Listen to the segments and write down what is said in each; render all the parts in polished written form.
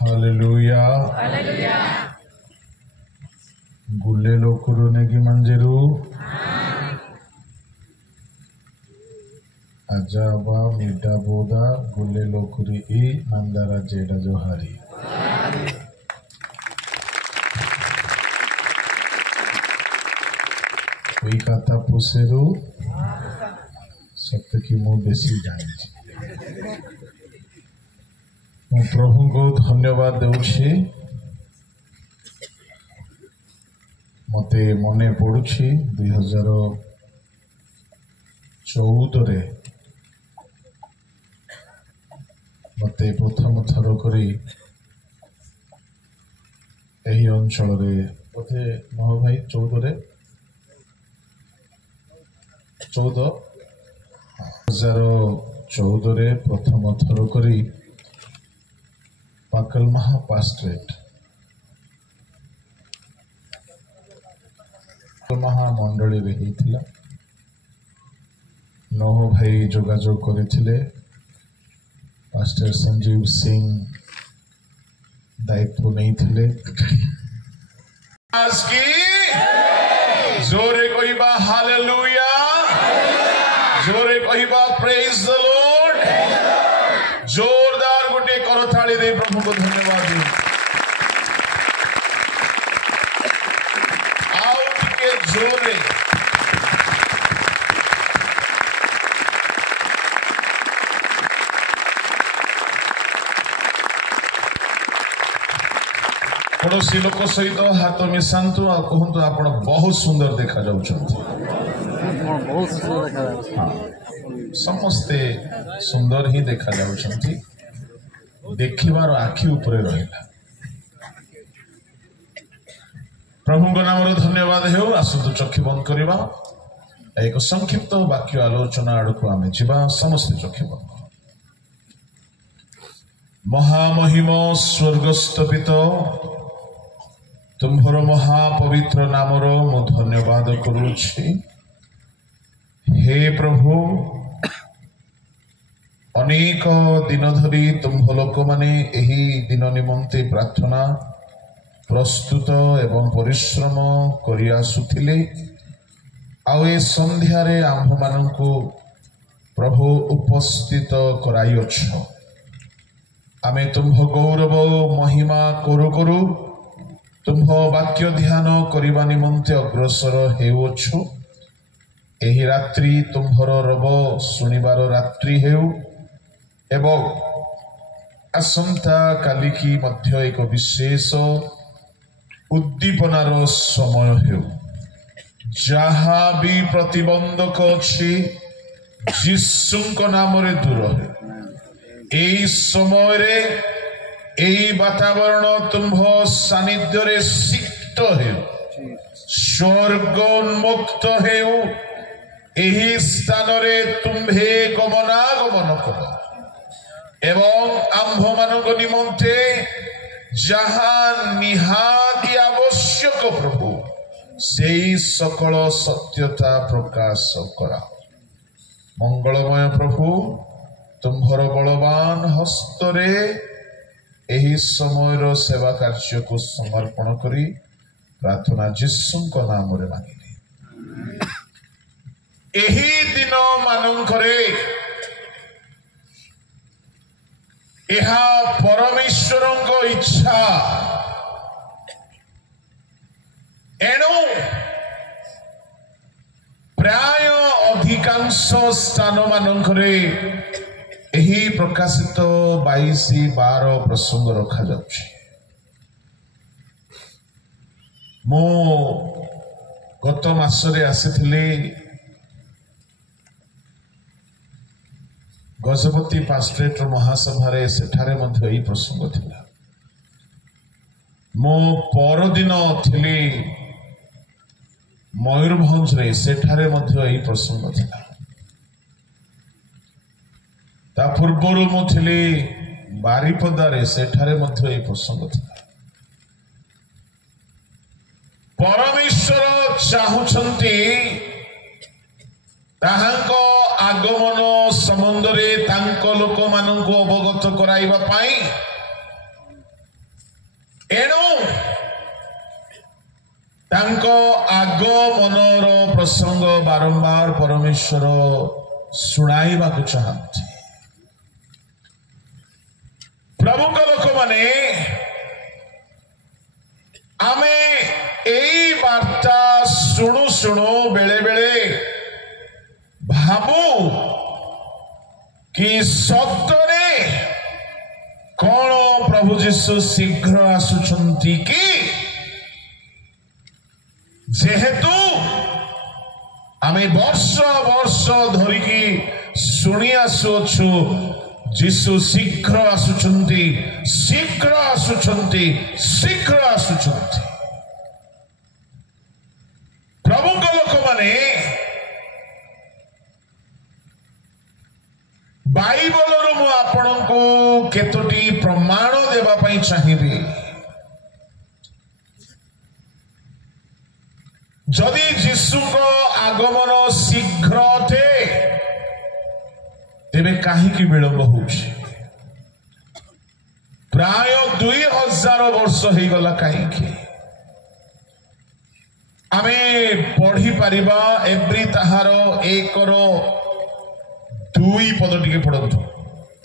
Hallelujah गुल्ले लोकुरु Negi मंजिरू अजाबा मिडा बोदा गुल्ले लोकुरी ई नंदारा जेडा Johari कोई कथा पुसेरू सत्य की मु बेसी जानी मु प्रभु को धन्यवाद देउछि मते मने पड़ुछि 2014 रे मते प्रथम थर करी एही अंचल रे मते मह भाई 14 रे 2014 रे प्रथम थर करी पाकल महापास्ट्रेट महामंडली रे हेतिला नौ भाई जोगाजोग करथिले पास्टर संजीव सिंह दायित्व नहीं थिले आज की जोरे कहिबा हालेलुया जोरे कहिबा प्रेज द लॉर्ड जोरदार गोटे करथाली दे प्रभु को धन्यवाद दे आओ के जोरे पड़ोसी लोक सहित हाथ मिशांतु आ कहंतु आपण बहुत सुंदर देखा जाउछंती समस्ते सुंदर ही देखा जाउछंती देखिबार आखि ऊपर रहिला प्रभु को नाम धन्यवाद हेउ आसुतु चक्षु बंद करबा एक संक्षिप्त वाक्य आलोचना आड़को आमे जिबा समस्त चक्षु बंद महामहिम स्वर्गस्थ पिता तुम्हार महापवित्र नामर मु धन्यवाद करुछि हे प्रभु अनेक दिन धरी तुम्ह लोक माने एही दिन निमंते प्रार्थना प्रस्तुत एवं परिश्रम करि आसुथिले आउ ए संध्या रे आम्भ माननकु प्रभु उपस्थित कराइछ आमे तुम्ह गौरव महिमा करू करू तुम्ह वाक्य ध्यान करबा निमंते अग्रसर हेउछु एही रात्रि तुम्हर रब सुनिबार रात्रि हेउ एवं असंता काली की मध्य एक विशेष उद्दीपनार समय हेउ जहा भी प्रतिबंधक अछि यीशुଙ୍କ नामरे दूर हे एई समय रे एई वातावरण तुम्ह सानिध्य रे सिक्त हे स्वर्ग उन्मुक्त हेउ एही स्थान रे तुम्हे गमनागमन कर एवं आम्भ मानक निमंते जहा निहाती आवश्यक प्रभु सेई सकल सत्यता प्रकाश करा मंगलमय प्रभु तुम्हर बलवान हस्तरे एही समयर सेवा कार्य को समर्पण करी प्रार्थना यीशुଙ୍କ नामरे मांगिली एही दिन मानंकरे एहा परमेश्वरଙ୍କ इच्छा एणु प्राय अधिकांश स्थान मानंकरे एही प्रकाशित 22-12 प्रसंग रखा जाउछि मो गत मासरे आसीथिले गजपति पास्ट्रेट महासभा सेठारे मध्य एही प्रसंग थिला मो परदिन थिली मयूरभंज रे सेठारे मध्य एही प्रसंग थिला ता पूर्वरु मु थिली बारिपदारे सेठारे मध्य एही प्रसंग थिला परमेश्वर चाहुछंती ताहांको आगमन संबंधरे तांको लोक मानू अवगत कराइबा पाई एणु तांको आगमनर प्रसंग बारंबार परमेश्वर शुणाइबा को चाहते। प्रभु का लोक माने आमे एई वार्ता शुणु शुणु बेले बेले भाबू कि सतरे कौन प्रभु जीशु शीघ्र आसुचंती कि जेहेतु आमे वर्ष वर्ष धरिकी शुणी आसुछु जीशु शीघ्र आसुचंती शीघ्र आसुचंती शीघ्र आसुचंती। प्रभु को लोक माने बाइबल रो मु आपन को केतोटी प्रमाण देबा पई चाहिबी। जदि जीशु को आगमन शीघ्र थे तेबे काहीकि विलंब होउछि। प्राय 2000 वर्ष हो गला काहीकि आमे पढ़ी पारिबा एब्री ताहार 1:2 पद टिके पढ़ंतु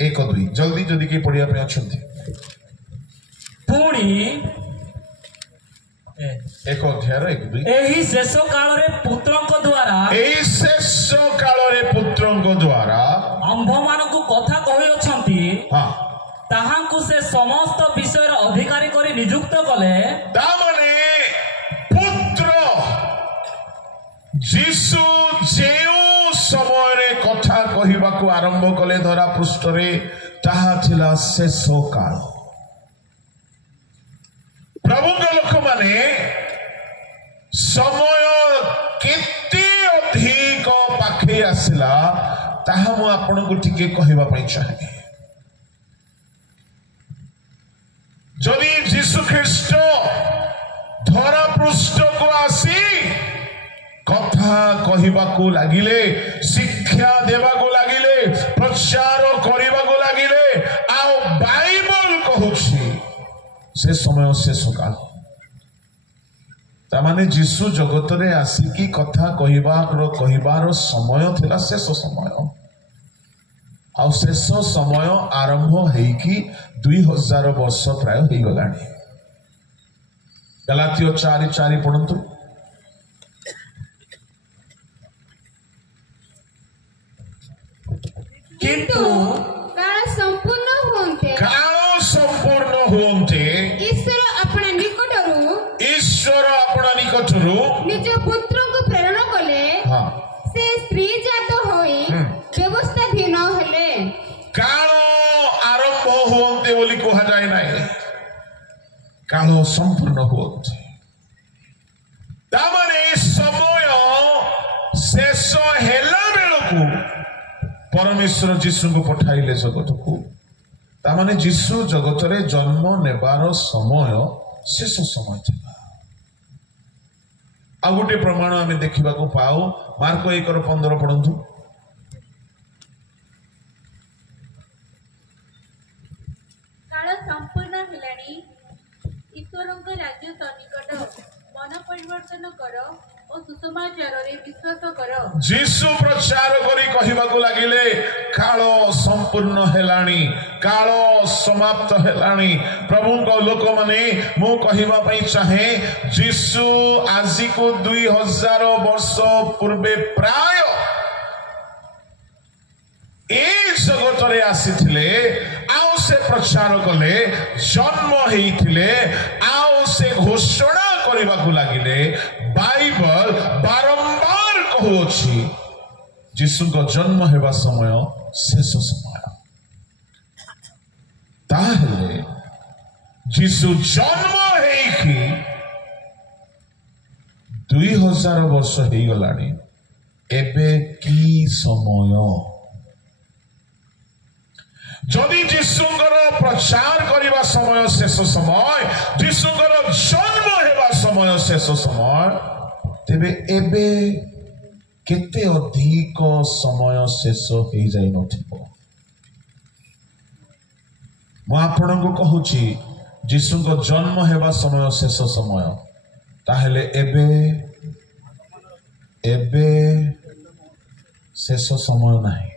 1:2 जल्दी जल्दी के पढ़िया पे अछंती पुणी 1:1-2 एही शेष काल रे पुत्रंक द्वारा एही शेष काल रे पुत्रंक द्वारा आंभ मानकु कथा कहि अछंती। हां ताहांकु से समस्त विषय अधिकारी करी नियुक्त कले। ता माने पुत्र जीशु जेउ समय रे कथा कहिबाकू आरंभ कले धरा पृष्ठ रे ताहा थिला शेष काल। प्रभु के लोक माने समय केते अधिक पाखे आसिला ताहा मु आपन को टिके कहिबा पई चाहे। जदि जीशु ख्रीस्ट धरा पृष्ठ को आसी कथा कहिबाकू लागिले शिक्षा देबाकू लागिले प्रचार करिबाकू लागिले आओ बाइबल कहूछि से समय शेष काल। तामाने जीशु जगत रे आसिकी कथा कहिबार समय थिला शेष समय। आ शेष समय आरंभ हेकी 2000 वर्ष प्राय हो गलानी। गलातियो 4:4 पढ़ंतु। किंतु काल संपूर्ण होंते ईश्वर अपना निकटरू निज पुत्र को प्रेरण कले। हाँ से स्त्री जात होई व्यवस्थाधीन हेले। काल आरंभ होंते बोली कहा जाए ना काल संपूर्ण होंते तामाने समय शेष हेला बेलकू परमेश्वर जीशु को पठाइले जगत को। तामाने जीशु जगत रे जन्म नेबार समय शेष समय था। आ गोटे प्रमाण आम देखा पाओ मार्क 1:15 पढ़ंतु। काल संपूर्ण हेलानी ईश्वरଙ୍କ राज्य सन्निकट मन परिवर्तन कर और सुसमाचार रे विश्वास कर। जीशु प्रचार करी कहिबाकू लागिले काल संपूर्ण हेलानी काल समाप्त हेलानी। प्रभु को लोक माने मु कहिबा पई चाहे जीशु आजि को 2000 वर्ष पूर्वे प्राय ए जगत रे आसीथिले आउ से प्रचार कले जन्म हेइथिले आउ से घोषणा करिबाकू लागिले। बाइबल बारंबार कहूछि जीशु को जन्म हेबा समय शेष समय। ताहेले जीशु जन्म हेइकी 2000 वर्ष हेइ गलानी। एबे की समय जदि जीशुଙ୍କର प्रचार करने समय शेष समय जीशुଙ୍କର जन्म हेबा समय शेष समय तेबे एबे केते अधिक समय शेष हो जाई नथिबो। ମୁଁ ଆପଣଙ୍କୁ କହୁଛି ଯୀଶୁଙ୍କ ଜନ୍ମ ହେବା ସମୟ ଶେଷ ସମୟ, ତାହେଲେ ଏବେ ଶେଷ ସମୟ ନାହିଁ।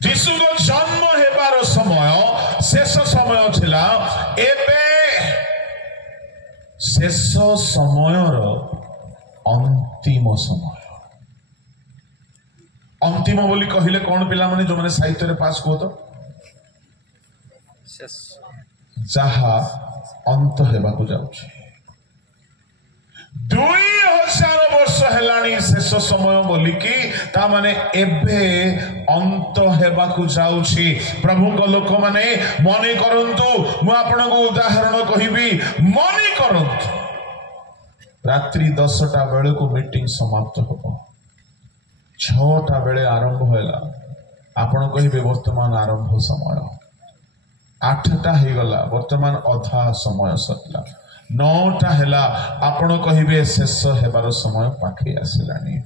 ଯୀଶୁଙ୍କ ଜନ୍ମ ହେବାର ସମୟ ଶେଷ ସମୟ ଥିଲା, ଏବେ ଶେଷ ସମୟର ଅନ୍ତିମ ସମୟ। अंतिम बोली कहले कौन पिला माने जो माने साहित्य रे पास को तो जहा अंत हेबा को जाउछि। 2000 वर्ष हेलानी शेष समय बोली कि ता माने एबे अंत हेबा को जाउछि। प्रभु को लोक माने मने करंतु, मु आपन को उदाहरण कहिबी, मने करंतु रात्रि 10टा बेले को मीटिंग समाप्त होबो, 6टा बेले आरंभ होला, आपण कहिबे वर्तमान आरंभ समय, 8टा हे गला वर्तमान अधा समय सरला, 9टा हैला आपण कहिबे शेष हेबार समय पाखे आसिलानी,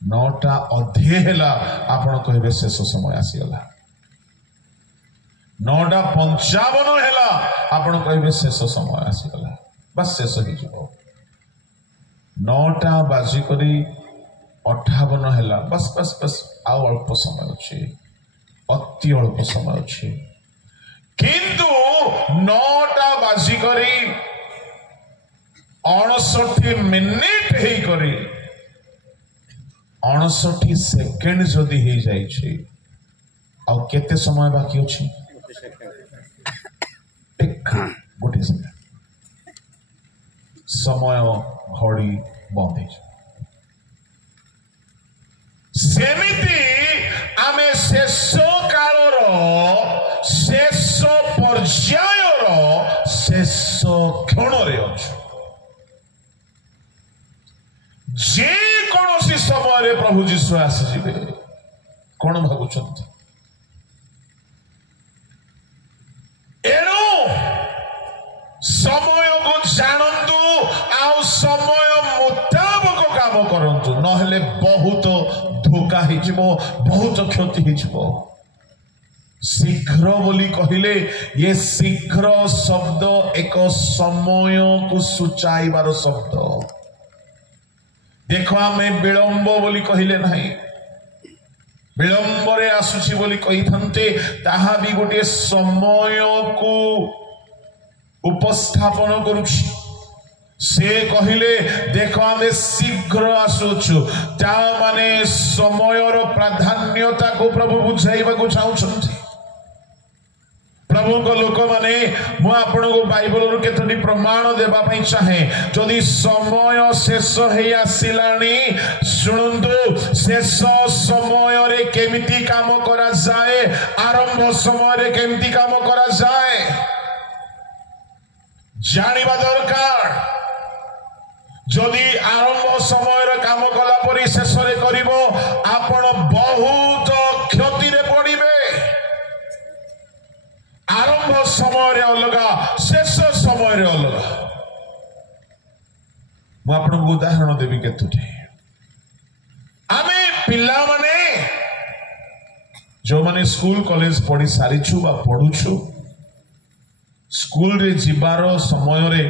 9टा अधे हैला आपण कहिबे शेष समय आसीगला, 9टा 55 हैला आपण कहिबे शेष समय आसीगला, बस शेष ही जिवो। 9टा बाजी करी 58 हैला, बस बस बस आउ अल्प समय अच्छे, अति अल्प समय अच्छे, किंतु 9टा बाजी करी 59 मिनिट ही करी 59 सेकेंड जदि ही जाइछे, आउ केते समय बाकी अछि, गोटे समय घड़ी बंद है। सेमिति आमे शेष कालर शेष पर्यायर शेष क्षण रे अछु। जे कोनोसी समय रे प्रभु जीशु आसी जिबे, कोन भाबुछंती? एनो समय को जानंतु, आउ समय मुताबक काम करंतु, नहले बहुत धोखा ही जिवो, बहुत क्षति ही जिवो। शीघ्र बोली कहिले, ये शीघ्र शब्द एक समय को सूचाइबार शब्द। देखो आमे विलंब बोली कहिले नहीं, विलंब रे आसुची बोली कहि थन्ते, ताहा भी गोटे समय को उपस्थापन करुछि। से कहिले देखो आमे शीघ्र आसुछु, ता माने समयर प्राधान्यता को प्रभु बुझाइबा को चाहुछन्ति। प्रभु को लोक माने मु आपन को बाइबल रु केतोनी प्रमाण देबा पई चाहे। जदि समय शेष हे आसिलानी, सुनंतु शेष समय रे केमिति काम करा जाए, आरंभ समय रे केमिति काम करा जाए जानिबा दरकार। जदि आरंभ समय रे काम कला परी शेष रे करिवो, आपण बहुत क्षति रे पड़िबे। आरंभ समय रे अलगा, शेष समय रे अलगा। मु आपन को उदाहरण देबी केतुटी। आमे पिल्ला माने जो माने स्कूल कॉलेज पढ़ी सारिछु बा पढुछु, स्कूल रे जिबार समय रे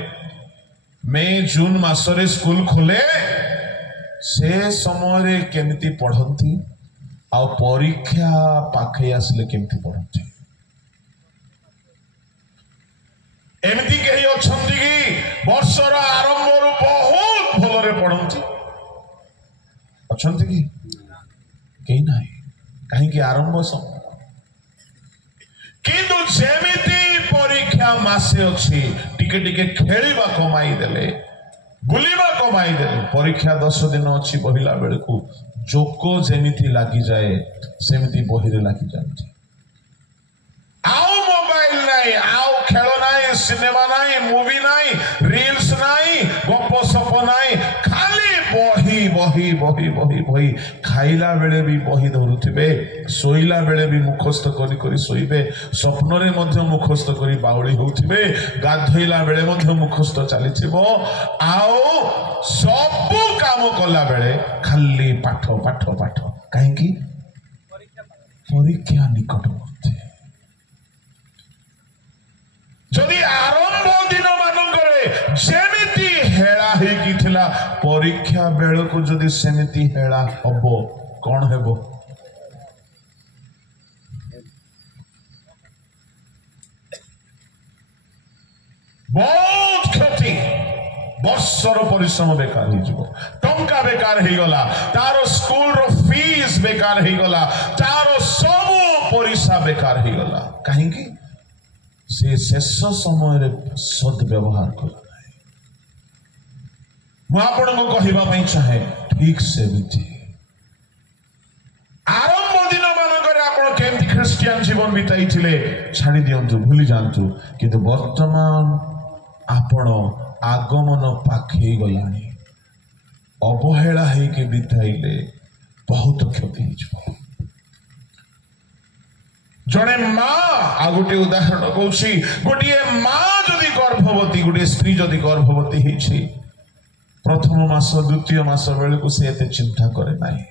मई जून मासरे स्कूल खोले, से समय रे केमिति पढ़ंती, आ परीक्षा पाखे आसले केमिति पढ़ंती। एमिति कही अछंती कि वर्षर आरंभ रु बहुत भलरे पढ़ंती अछंती कि कहीं नाही, कहीं कि आरंभ समय। किंतु जेमिति परीक्षा मासे अछि, टिके टिके खेलिबा कमाई देले, बुलिबा कमाई देले, परीक्षा 10 दिन अछि बहिला बेलकु जोको जेमिति लागि जाए सेमिति बहिरे लागि जांती। आउ मोबाइल नाही, आउ खेल नाही, सिनेमा नाही, मूवी नाही, रील्स नाही, गप सप नाही, खाली बही बही बही बही बही। खाइला बेले भी बही धरुथिबे, सोइला बेले भी मुखस्थ करी करी सोइबे, स्वप्न रे मध्य मुखस्थ करी बाउली होउथिबे, गाधइला बेले मध्य मुखस्थ चलीथिबो, आउ सबु काम कला बेले खाली पाठ पाठ पाठ। काहे की পরীক্ষা নিকটবর্তী। যদি আরম্ভ দিন ମାନଙ୍କରେ ଯେମିତି ହେଳା ହେଇକି ଥିଲା, ପରୀକ୍ଷା ବେଳକୁ ଯଦି ସେମିତି ହେଳା ହବ, କଣ ହେବ? ବହୁତ କ୍ଷତି, ବର୍ଷର ପରିଶ୍ରମ ବେକାର ହେଇଯିବ, ଟଙ୍କା ବେକାର ହେଇଗଲା, ତାର ସ୍କୁଲର ଫିସ୍ ବେକାର ହେଇଗଲା, ତାର ସବୁ ପଇସା ବେକାର ହେଇଗଲା। କାହିଁକି? ସେ ଶେଷ ସମୟରେ ସଦ୍ବ୍ୟବହାର କଲା ନାହିଁ। ମୁଁ ଆପଣଙ୍କୁ କହିବା ପାଇଁ ଚାହେଁ, ଠିକ ସେମିତି ଆରମ୍ଭ ଦିନ ମାନଙ୍କରେ ଆପଣ କେମିତି ଖ୍ରୀଷ୍ଟିଆନ ଜୀବନ ବିତାଇଥିଲେ ଛାଡ଼ି ଦିଅନ୍ତୁ, ଭୁଲି ଯାଆନ୍ତୁ। କିନ୍ତୁ ବର୍ତ୍ତମାନ ଆପଣ ଆଗମନ ପାଖେଇ ଗଲାଣି, ଅବହେଳା ହେଇକି ବିତାଇଲେ ବହୁତ କ୍ଷତି ହେଇଯିବ। ଜଣେ ମା, ଆଉ ଗୋଟିଏ ଉଦାହରଣ କହୁଛି, ଗୋଟିଏ ମା ଯଦି ଗର୍ଭବତୀ, ଗୋଟିଏ ସ୍ତ୍ରୀ ଯଦି ଗର୍ଭବତୀ ହେଇଛି, ପ୍ରଥମ ମାସ ଦ୍ୱିତୀୟ ମାସ ବେଳକୁ ସେ ଏତେ ଚିନ୍ତା କରେ ନାହିଁ।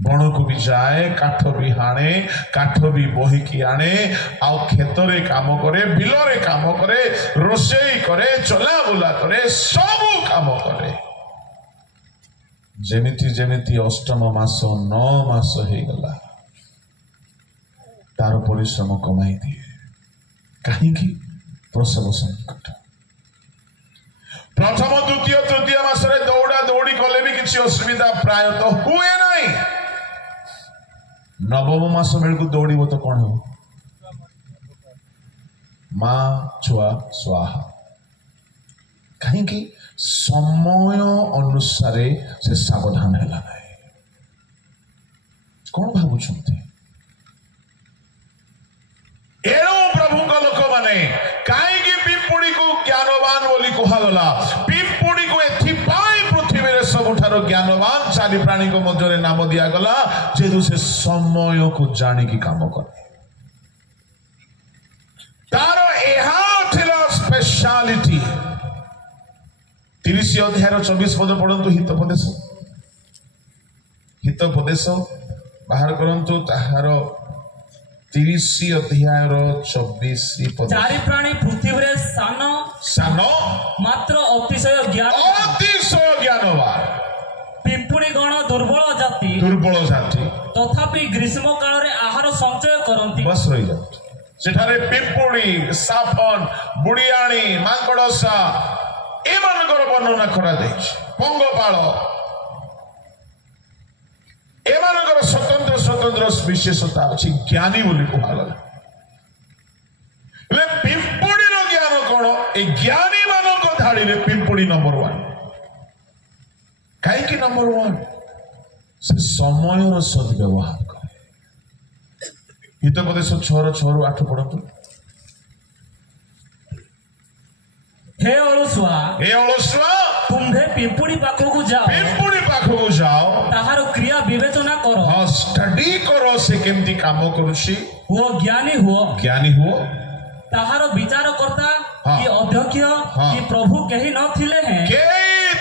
ବଣକୁ ବି ଯାଏ, କାଠ ବି ହାଣେ, କାଠ ବି ବୋହିକି ଆଣେ, ଆଉ କ୍ଷେତରେ କାମ କରେ, ବିଲରେ କାମ କରେ, ରୋଷେଇ କରେ, ଚଲାବୁଲା କରେ, ସବୁ କାମ କରେ। ଯେମିତି ଯେମିତି ଅଷ୍ଟମ ମାସ 9 ମାସ ହେଇଗଲା, ତାର ପରିଶ୍ରମ କମାଇ ଦିଏ। କାହିଁକି? ପ୍ରସବ ସଙ୍କଟ। ପ୍ରଥମ ଦ୍ୱିତୀୟ ତୃତୀୟ ମାସରେ ଦୌଡ଼ା ଦୌଡ଼ି କଲେ ବି କିଛି ଅସୁବିଧା ପ୍ରାୟତଃ ହୁଏ ନାହିଁ। ନବମ ମାସ ବେଳକୁ ଦୌଡ଼ିବ ତ କଣ ହେବ? ମା ଛୁଆ ସ୍ୱାହା। କାହିଁକି? ସମୟ ଅନୁସାରେ ସେ ସାବଧାନ ହେଲା ନାହିଁ। କଣ ଭାବୁଛନ୍ତି? ଏଣୁ ପ୍ରଭୁଙ୍କ ଲୋକମାନେ କାହିଁକି ପିମ୍ପୁଡ଼ିକୁ ଜ୍ଞାନବାନ ବୋଲି କୁହାଗଲା? ପିମ୍ପୁଡ଼ିକୁ ଏଥିପାଇଁ ପୃଥିବୀରେ ସବୁଠାରୁ ଜ୍ଞାନବାନ ଚାରି ପ୍ରାଣୀଙ୍କ ମଧ୍ୟରେ ନାମ ଦିଆଗଲା, ଯେହେତୁ ସେ ସମୟକୁ ଜାଣିକି କାମ କରେ। ତାର ଏହା ଥିଲା ସ୍ପେଶାଲିଟି। 30 ଅଧ୍ୟାୟର 24 ପଦ ପଢନ୍ତୁ। ହିତୋପଦେଶ, ହିତୋପଦେଶ ବାହାର କରନ୍ତୁ, ତାହାର 30 ଅଧ୍ୟାୟର 24 ପଦ। ଚାରି ପ୍ରାଣୀ ପୃଥିବୀରେ ସାନ ସାନ ମାତ୍ର ଅତିଶୟ ଜ୍ଞାନବାନ। ପିମ୍ପୁଡ଼ି ଗଣ ଦୁର୍ବଳ ଜାତି, ତଥାପି ଗ୍ରୀଷ୍ମ କାଳରେ ଆହାର ସଞ୍ଚୟ କରନ୍ତି। ବସ ରହିଯାଉଛି ସେଠାରେ ପିମ୍ପୁଡ଼ି, ସାଫନ, ବୁଢିଆଣୀ, ମାଙ୍କଡସା ଏମାନଙ୍କର ବର୍ଣ୍ଣନା କରାଯାଇଛି। ପଙ୍ଗପାଳ ଏମାନଙ୍କର ସ୍ୱତନ୍ତ୍ର ସ୍ୱତନ୍ତ୍ର ବିଶେଷତା ଅଛି। ଜ୍ଞାନୀ ବୋଲି କୁହାଗଲା। ହେଲେ ପିମ୍ପୁଡ଼ିର ଜ୍ଞାନ କଣ? ଏ ଜ୍ଞାନୀ ମାନଙ୍କ ଧାଡିରେ ପିମ୍ପୁଡ଼ି ନମ୍ବର 1। କାହିଁକି ନମ୍ବର 1? ସେ ସମୟର ସଦ୍ବ୍ୟବହାର କରେ। ହିତୋପଦେଶ 6:6-8 ପଢନ୍ତୁ। ହେ ଅଳସୁଆ, ତୁମ୍ଭେ ପିମ୍ପୁଡ଼ି ପାଖକୁ ଯାଅ, ତାହାର କ୍ରିୟା ବିବେଚନା କର। ଷ୍ଟଡି କର ସେ କେମିତି କାମ କରୁଛି। ହୁଅ ଜ୍ଞାନୀ ହୁଅ। ତାହାର ବିଚାରକର୍ତ୍ତା କି ଅଧ୍ୟକ୍ଷ କି ପ୍ରଭୁ କେହି ନଥିଲେ ହେଁ,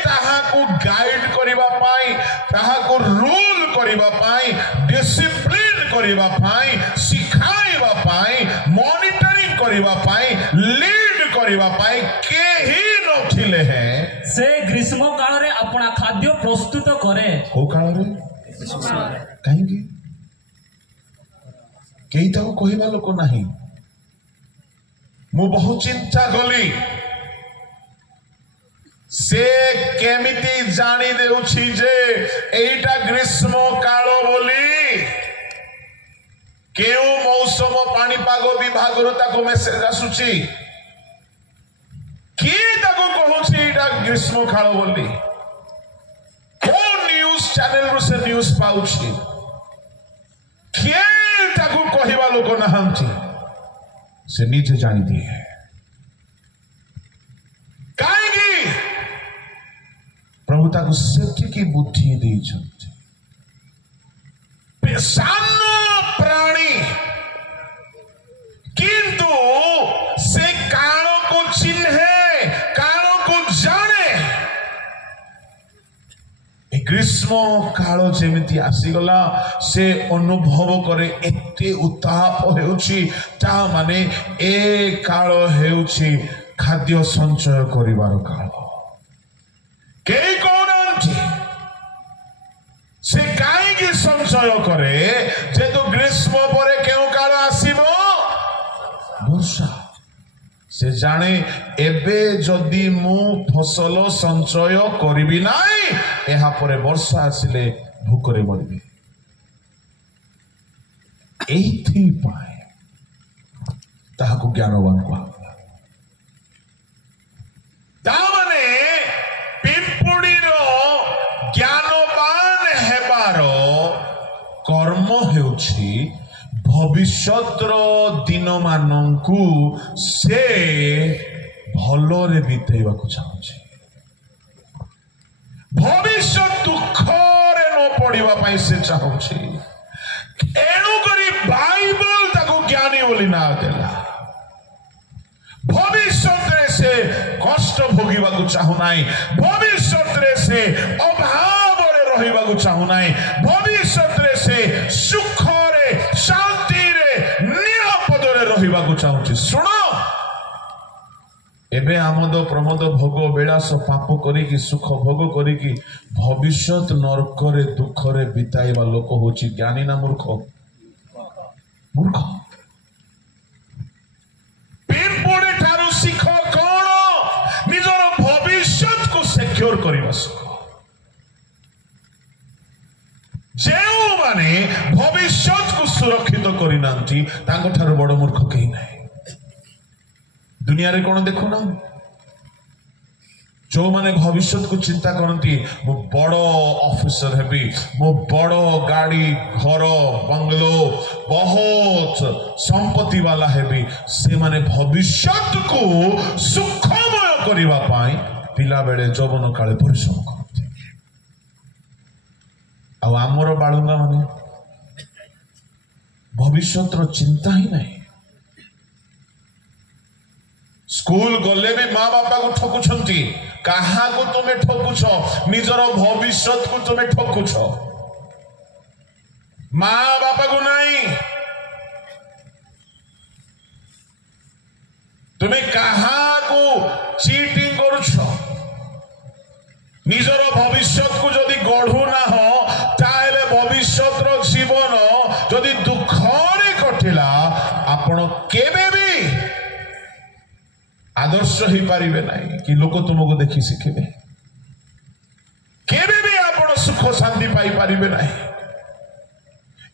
ତାହାକୁ ଗାଇଡ କରିବା ପାଇଁ, ତାହାକୁ ରୁଲ କରିବା ପାଇଁ, ଡିସିପ୍ଲିନ କରିବା ପାଇଁ, ଶିଖାଇବା ପାଇଁ, ମନିଟରିଂ କରିବା ପାଇଁ, লিড କରିବା ପାଇଁ କେହି ନଥିଲେ ହେଁ, ସେ ଗ୍ରୀଷ୍ମ କାଳରେ ଆପଣା ଖାଦ୍ୟ ପ୍ରସ୍ତୁତ କରେ। କୋଉ କାଳରେ? କାହିଁକି? କେହି ତାକୁ କହିବା ଲୋକ ନାହିଁ। ମୁଁ ବହୁ ଚିନ୍ତା କଲି, ସେ କେମିତି ଜାଣି ଦେଉଛି ଯେ ଏଇଟା ଗ୍ରୀଷ୍ମ କାଳ ବୋଲି? କେଉଁ ମୌସମ ପାଣିପାଗ ବିଭାଗରୁ ତାକୁ ମେସେଜ ଆସୁଛି? କିଏ ତାକୁ କହୁଛି ଏଇଟା ଗ୍ରୀଷ୍ମ କାଳ ବୋଲି? କୋଉ ନ୍ୟୁଜ ଚ୍ୟାନେଲରୁ ସେ ନ୍ୟୁଜ ପାଉଛି? କିଏ ତାକୁ କହିବା ଲୋକ ନାହାନ୍ତି। ସେ ନିଜେ ଜାଣିଦିଏ। କାହିଁକି? ପ୍ରଭୁ ତାକୁ ସେତିକି ବୁଦ୍ଧି ଦେଇଛନ୍ତି। ସାନ ପ୍ରାଣୀ, କିନ୍ତୁ ସେ କାଳକୁ ଚିହ୍ନେ, କାଳକୁ ଜାଣେ। ଏ ଗ୍ରୀଷ୍ମ କାଳ ଯେମିତି ଆସିଗଲା ସେ ଅନୁଭବ କରେ ଏତେ ଉତ୍ତାପ ହେଉଛି, ତାହା ମାନେ ଏ କାଳ ହେଉଛି ଖାଦ୍ୟ ସଞ୍ଚୟ କରିବାର କାଳ। କେହି କହୁନାହାନ୍ତି ସେ କାହିଁକି ସଞ୍ଚୟ କରେ? ଯେହେତୁ ଗ୍ରୀଷ୍ମ ପରେ କେଉଁ କାଳ ଆସିବ? ବର୍ଷା। ସେ ଜାଣେ ଏବେ ଯଦି ମୁଁ ଫସଲ ସଞ୍ଚୟ କରିବି ନାହିଁ, ଏହା ପରେ ବର୍ଷା ଆସିଲେ ଭୋକରେ ମରିବି। ଏଇଥିପାଇଁ ତାହାକୁ ଜ୍ଞାନବାନ କୁହାଗଲା। ତାମାନେ ପିମ୍ପୁଡ଼ିର ଜ୍ଞାନବାନ ହେବାର କର୍ମ ହେଉଛି ଭବିଷ୍ୟତର ଦିନମାନଙ୍କୁ ସେ ଭଲରେ ବିତେଇବାକୁ ଚାହୁଁଛି। ଭବିଷ୍ୟତ ଦୁଃଖରେ ନ ପଡ଼ିବା ପାଇଁ ସେ ଚାହୁଁଛି। ଏଣୁକରି ବାଇବଲ ତାକୁ ଜ୍ଞାନୀ ବୋଲି ନାଁ ଦେଲା। ଭବିଷ୍ୟତରେ ସେ କଷ୍ଟ ଭୋଗିବାକୁ ଚାହୁଁନାହିଁ, ଭବିଷ୍ୟତରେ ସେ ଅଭାବରେ ରହିବାକୁ ଚାହୁଁନାହିଁ, ଭବିଷ୍ୟତରେ ସେ ସୁଖରେ ଶାନ୍ତିରେ ନିରାପଦରେ ରହିବାକୁ ଚାହୁଁଛି। ଶୁଣ, ଏବେ ଆମୋଦ ପ୍ରମୋଦ ଭୋଗ ବିଳାସ ପାପ କରିକି ସୁଖ ଭୋଗ କରିକି ଭବିଷ୍ୟତ ନର୍କରେ ଦୁଃଖରେ ବିତାଇବା ଲୋକ ହଉଛି ଜ୍ଞାନୀ ନା ମୂର୍ଖ? ମୂର୍ଖ। ପିମ୍ପୁଡ଼ି ଠାରୁ ଶିଖ କଣ? ନିଜର ଭବିଷ୍ୟତକୁ ସେକ୍ୟୁର କରିବା ଶିଖ। ଯେଉଁମାନେ ଭବିଷ୍ୟତକୁ ସୁରକ୍ଷିତ କରିନାହାନ୍ତି ତାଙ୍କ ଠାରୁ ବଡ ମୂର୍ଖ କେହି ନାହିଁ। ଦୁନିଆରେ କଣ ଦେଖୁନ, ଯୋଉମାନେ ଭବିଷ୍ୟତକୁ ଚିନ୍ତା କରନ୍ତି, ମୁଁ ବଡ ଅଫିସର ହେବି, ମୁଁ ବଡ ଗାଡି ଘର ବଙ୍ଗଲୋ ବହୁତ ସମ୍ପତ୍ତି ବାଲା ହେବି, ସେମାନେ ଭବିଷ୍ୟତକୁ ସୁଖମୟ କରିବା ପାଇଁ ପିଲାବେଳେ ଯୌବନ କାଳେ ପରିଶ୍ରମ କରନ୍ତି। ଆଉ ଆମର ବାଳୁଙ୍ଗା ମାନେ ଭବିଷ୍ୟତର ଚିନ୍ତା ହିଁ ନାହିଁ। ସ୍କୁଲ ଗଲେ ବି ମା ବାପାକୁ ଠକୁଛନ୍ତି। କାହାକୁ ତୁମେ ଠକୁଛ? ନିଜର ଭବିଷ୍ୟତକୁ ତୁମେ ଠକୁଛ, ମା ବାପାକୁ ନାହିଁ। ତୁମେ କାହାକୁ ଚିଟିଂ କରୁଛ? ନିଜର ଭବିଷ୍ୟତକୁ ଯଦି ଗଢୁ ନାହ, ତାହେଲେ ଭବିଷ୍ୟତର ଜୀବନ ଯଦି ଦୁଃଖରେ କଟିଲା, ଆପଣ କେବେ ବି ଆଦର୍ଶ ହେଇପାରିବେ ନାହିଁ କି ଲୋକ ତୁମକୁ ଦେଖି ଶିଖିବେ। କେବେ ବି ଆପଣ ସୁଖ ଶାନ୍ତି ପାଇପାରିବେ ନାହିଁ।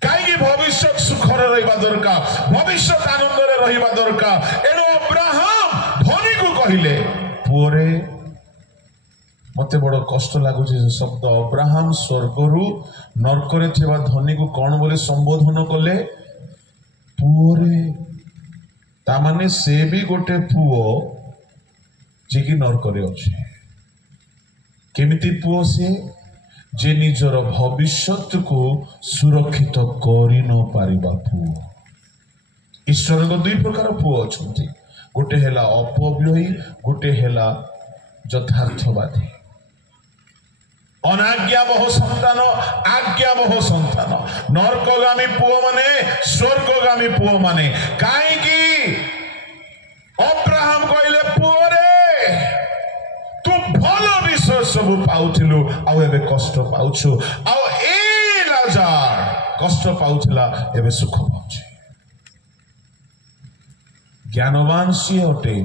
କାହିଁକି? ଭବିଷ୍ୟତ ସୁଖରେ ରହିବା ଦରକାର, ଭବିଷ୍ୟତ ଆନନ୍ଦରେ ରହିବା ଦରକାର। ଏଣୁ ଅବ୍ରାହମ ଧନୀକୁ କହିଲେ, ପୁଅରେ, ମତେ ବଡ କଷ୍ଟ ଲାଗୁଛି ସେ ଶବ୍ଦ। ଅବ୍ରାହମ ସ୍ୱର୍ଗରୁ ନର୍କରେ ଥିବା ଧନୀକୁ କଣ ବୋଲି ସମ୍ବୋଧନ କଲେ? ପୁଅରେ। ତାମାନେ ସେ ବି ଗୋଟେ ପୁଅ ଯିଏକି ନର୍କରେ ଅଛି। କେମିତି ପୁଅ ସେ? ଯେ ନିଜର ଭବିଷ୍ୟତକୁ ସୁରକ୍ଷିତ କରି ନ ପାରିବା ପୁଅ। ଈଶ୍ୱରଙ୍କ ଦୁଇ ପ୍ରକାର ପୁଅ ଅଛନ୍ତି, ଗୋଟେ ହେଲା ଅପବ୍ୟୟୀ, ଗୋଟେ ହେଲା ଯଥାର୍ଥବାଦୀ। ଅନାଜ୍ଞାବହ ସନ୍ତାନ, ଆଜ୍ଞାବହ ସନ୍ତାନ। ନର୍କଗାମୀ ପୁଅ ମାନେ, ସ୍ୱର୍ଗଗାମୀ ପୁଅ ମାନେ। କାହିଁକି? ଅବ୍ରାହମ କହିଲେ, ପୁଅରେ, ତୁ ଭଲ ବିଷୟ ସବୁ ପାଉଥିଲୁ, ଆଉ ଏବେ କଷ୍ଟ ପାଉଛୁ। ଆଉ ଏ ଲାଜାର କଷ୍ଟ ପାଉଥିଲା, ଏବେ ସୁଖ ପାଉଛି। ଜ୍ଞାନବାନ ସିଏ ଅଟେ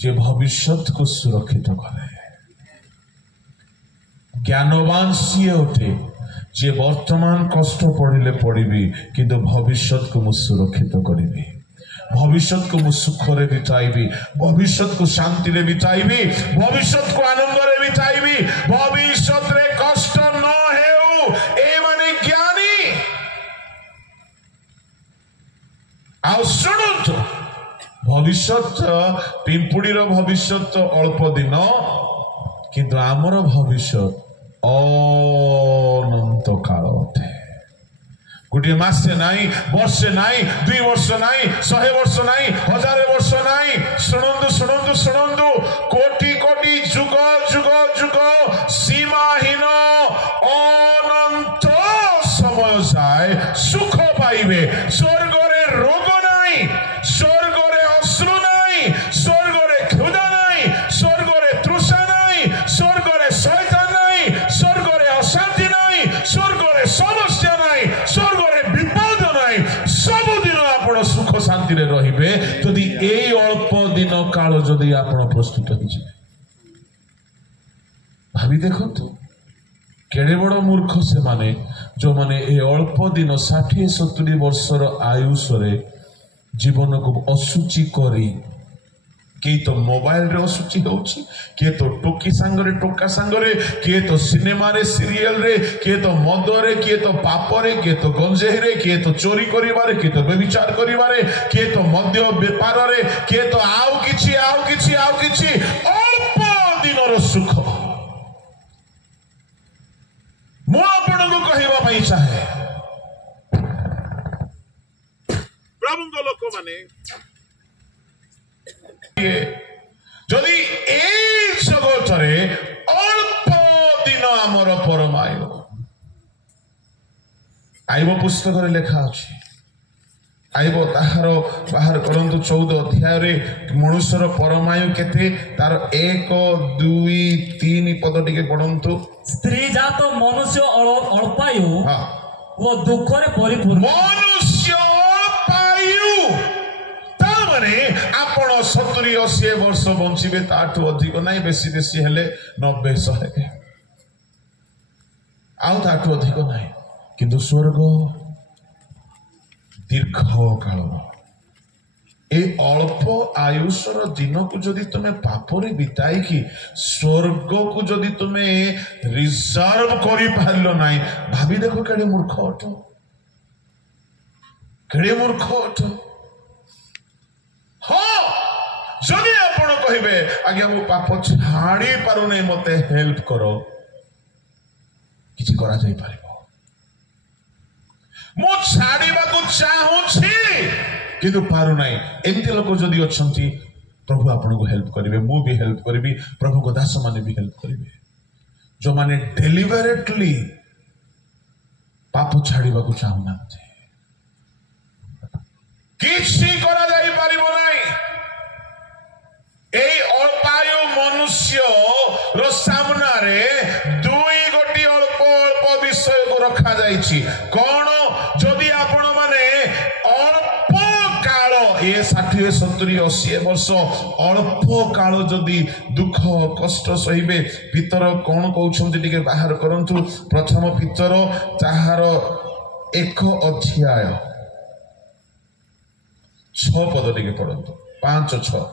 ଯେ ଭବିଷ୍ୟତକୁ ସୁରକ୍ଷିତ କରେ। ଜ୍ଞାନବାନ ସିଏ ଅଟେ ଯେ ବର୍ତ୍ତମାନ କଷ୍ଟ ପଡ଼ିଲେ ପଡ଼ିବି, କିନ୍ତୁ ଭବିଷ୍ୟତକୁ ମୁଁ ସୁରକ୍ଷିତ କରିବି, ଭବିଷ୍ୟତକୁ ମୁଁ ସୁଖରେ ବିତାଇବି, ଭବିଷ୍ୟତକୁ ଶାନ୍ତିରେ ବିତାଇବି, ଭବିଷ୍ୟତକୁ ଆନନ୍ଦରେ ବିତାଇବି, ଭବିଷ୍ୟତରେ କଷ୍ଟ ନ ହେଉ। ଏମାନେ ଜ୍ଞାନୀ। ଆଉ ଶୁଣନ୍ତୁ, ଭବିଷ୍ୟତ, ପିମ୍ପୁଡ଼ିର ଭବିଷ୍ୟତ ଅଳ୍ପ ଦିନ, କିନ୍ତୁ ଆମର ଭବିଷ୍ୟତ ଅନନ୍ତ କାଳ ଅଟେ। ଗୋଟିଏ ମାସେ ନାହିଁ, ବର୍ଷେ ନାହିଁ, 2 ବର୍ଷ ନାହିଁ, 100 ବର୍ଷ ନାହିଁ, 1000 ବର୍ଷ ନାହିଁ। ଶୁଣନ୍ତୁ ଶୁଣନ୍ତୁ ଶୁଣନ୍ତୁ, କୋଟି କୋଟି ଯୁଗ ଯୁଗ ଯୁଗ ସୀମାହୀନ समय जाए सुख पाइबे स्वर्ग रे रोग नहीं स्वर्ग रे अश्रु नहीं स्वर्ग रे क्षुधा नहीं स्वर्ग रे तृषा नहीं स्वर्ग रे शैतान नहीं स्वर्ग रे अशांति नहीं स्वर्ग रे समस्या नहीं स्वर्ग रे विपद नहीं सब दिन आपण सुख शांति रे रहिबे जदि एई अल्प दिन काल जदि आपण प्रस्तुत होई जिवे भाभी देखंतु केड़े बड़ मूर्ख से माने जो माने ए अल्प दिन 60-70 वर्षर आयुष रे जीवन को असुचि करी किए तो मोबाइल रे असुचि होउछि किए तो टोकी संगरे टोका संगरे किए तो सिनेमा रे सीरियल रे किए तो मद रे किए तो पाप रे किए तो गंजेही रे किए तो चोरी करिवारे किए तो व्यभिचार करिवारे किए तो मद्य व्यापार रे किए तो आउ किछि अल्प दिनर सुख मु आपनको कहवा पई चाहे प्रभु लोक माने जदि ए जगत रे अल्प दिन आमर परमायु आइब पुस्तक रे लेखा अछि आइब ताहार बाहर करंतु 14 अध्याय रे मनुष्यर परमायु केते तार 1 2 3 पद टिके पढंतु स्त्री जात मनुष्य अल्पायु वो दुख रे परिपूर्ण मनुष्य अल्पायु तामने आपण 70-80 वर्ष बंचिबे ताठू अधिक नाही बेसी बेसी हेले 90-100 हेबे आउ ताठू अधिक नाही किंतु स्वर्ग दीर्घ काल ए अल्प आयुषर दिन को जदि तुम्हें पापरे बिताई कि स्वर्ग को जदि तुम्हें रिजर्व करि पारलो नाही भाभी देखो केडे मूर्ख अट हाँ जदि आपण कहिबे आज्ञा मु पाप छाड़ी पारु नै मते हेल्प करो किछि करा जाई पारिबो मु छाड़ीबा को चाहूछि किंतु पारु नाही एमती लोक जदि अछंती प्रभु आपन को हेल्प करिवे मु भी हेल्प करिवि प्रभु को दास माने भी हेल्प करिवे जो माने डेलिबरेटली पाप छाड़ीबा को चाहू नाथि किछि करा जाई पारिबो नाही एई अल्पायु मनुष्य रो सामना रे दुई गोटी अल्प अल्प विषय को रखा जाईछि कोन जदि आपण माने अल्प काल ए 60-70-80 वर्ष अल्प काल जदि दुख कष्ट सहिबे पितर कोन कहउछंती टिके बाहर करंतु प्रथम पितर ताहार 1 अध्याय 6 पद टिके पढंतु 5-6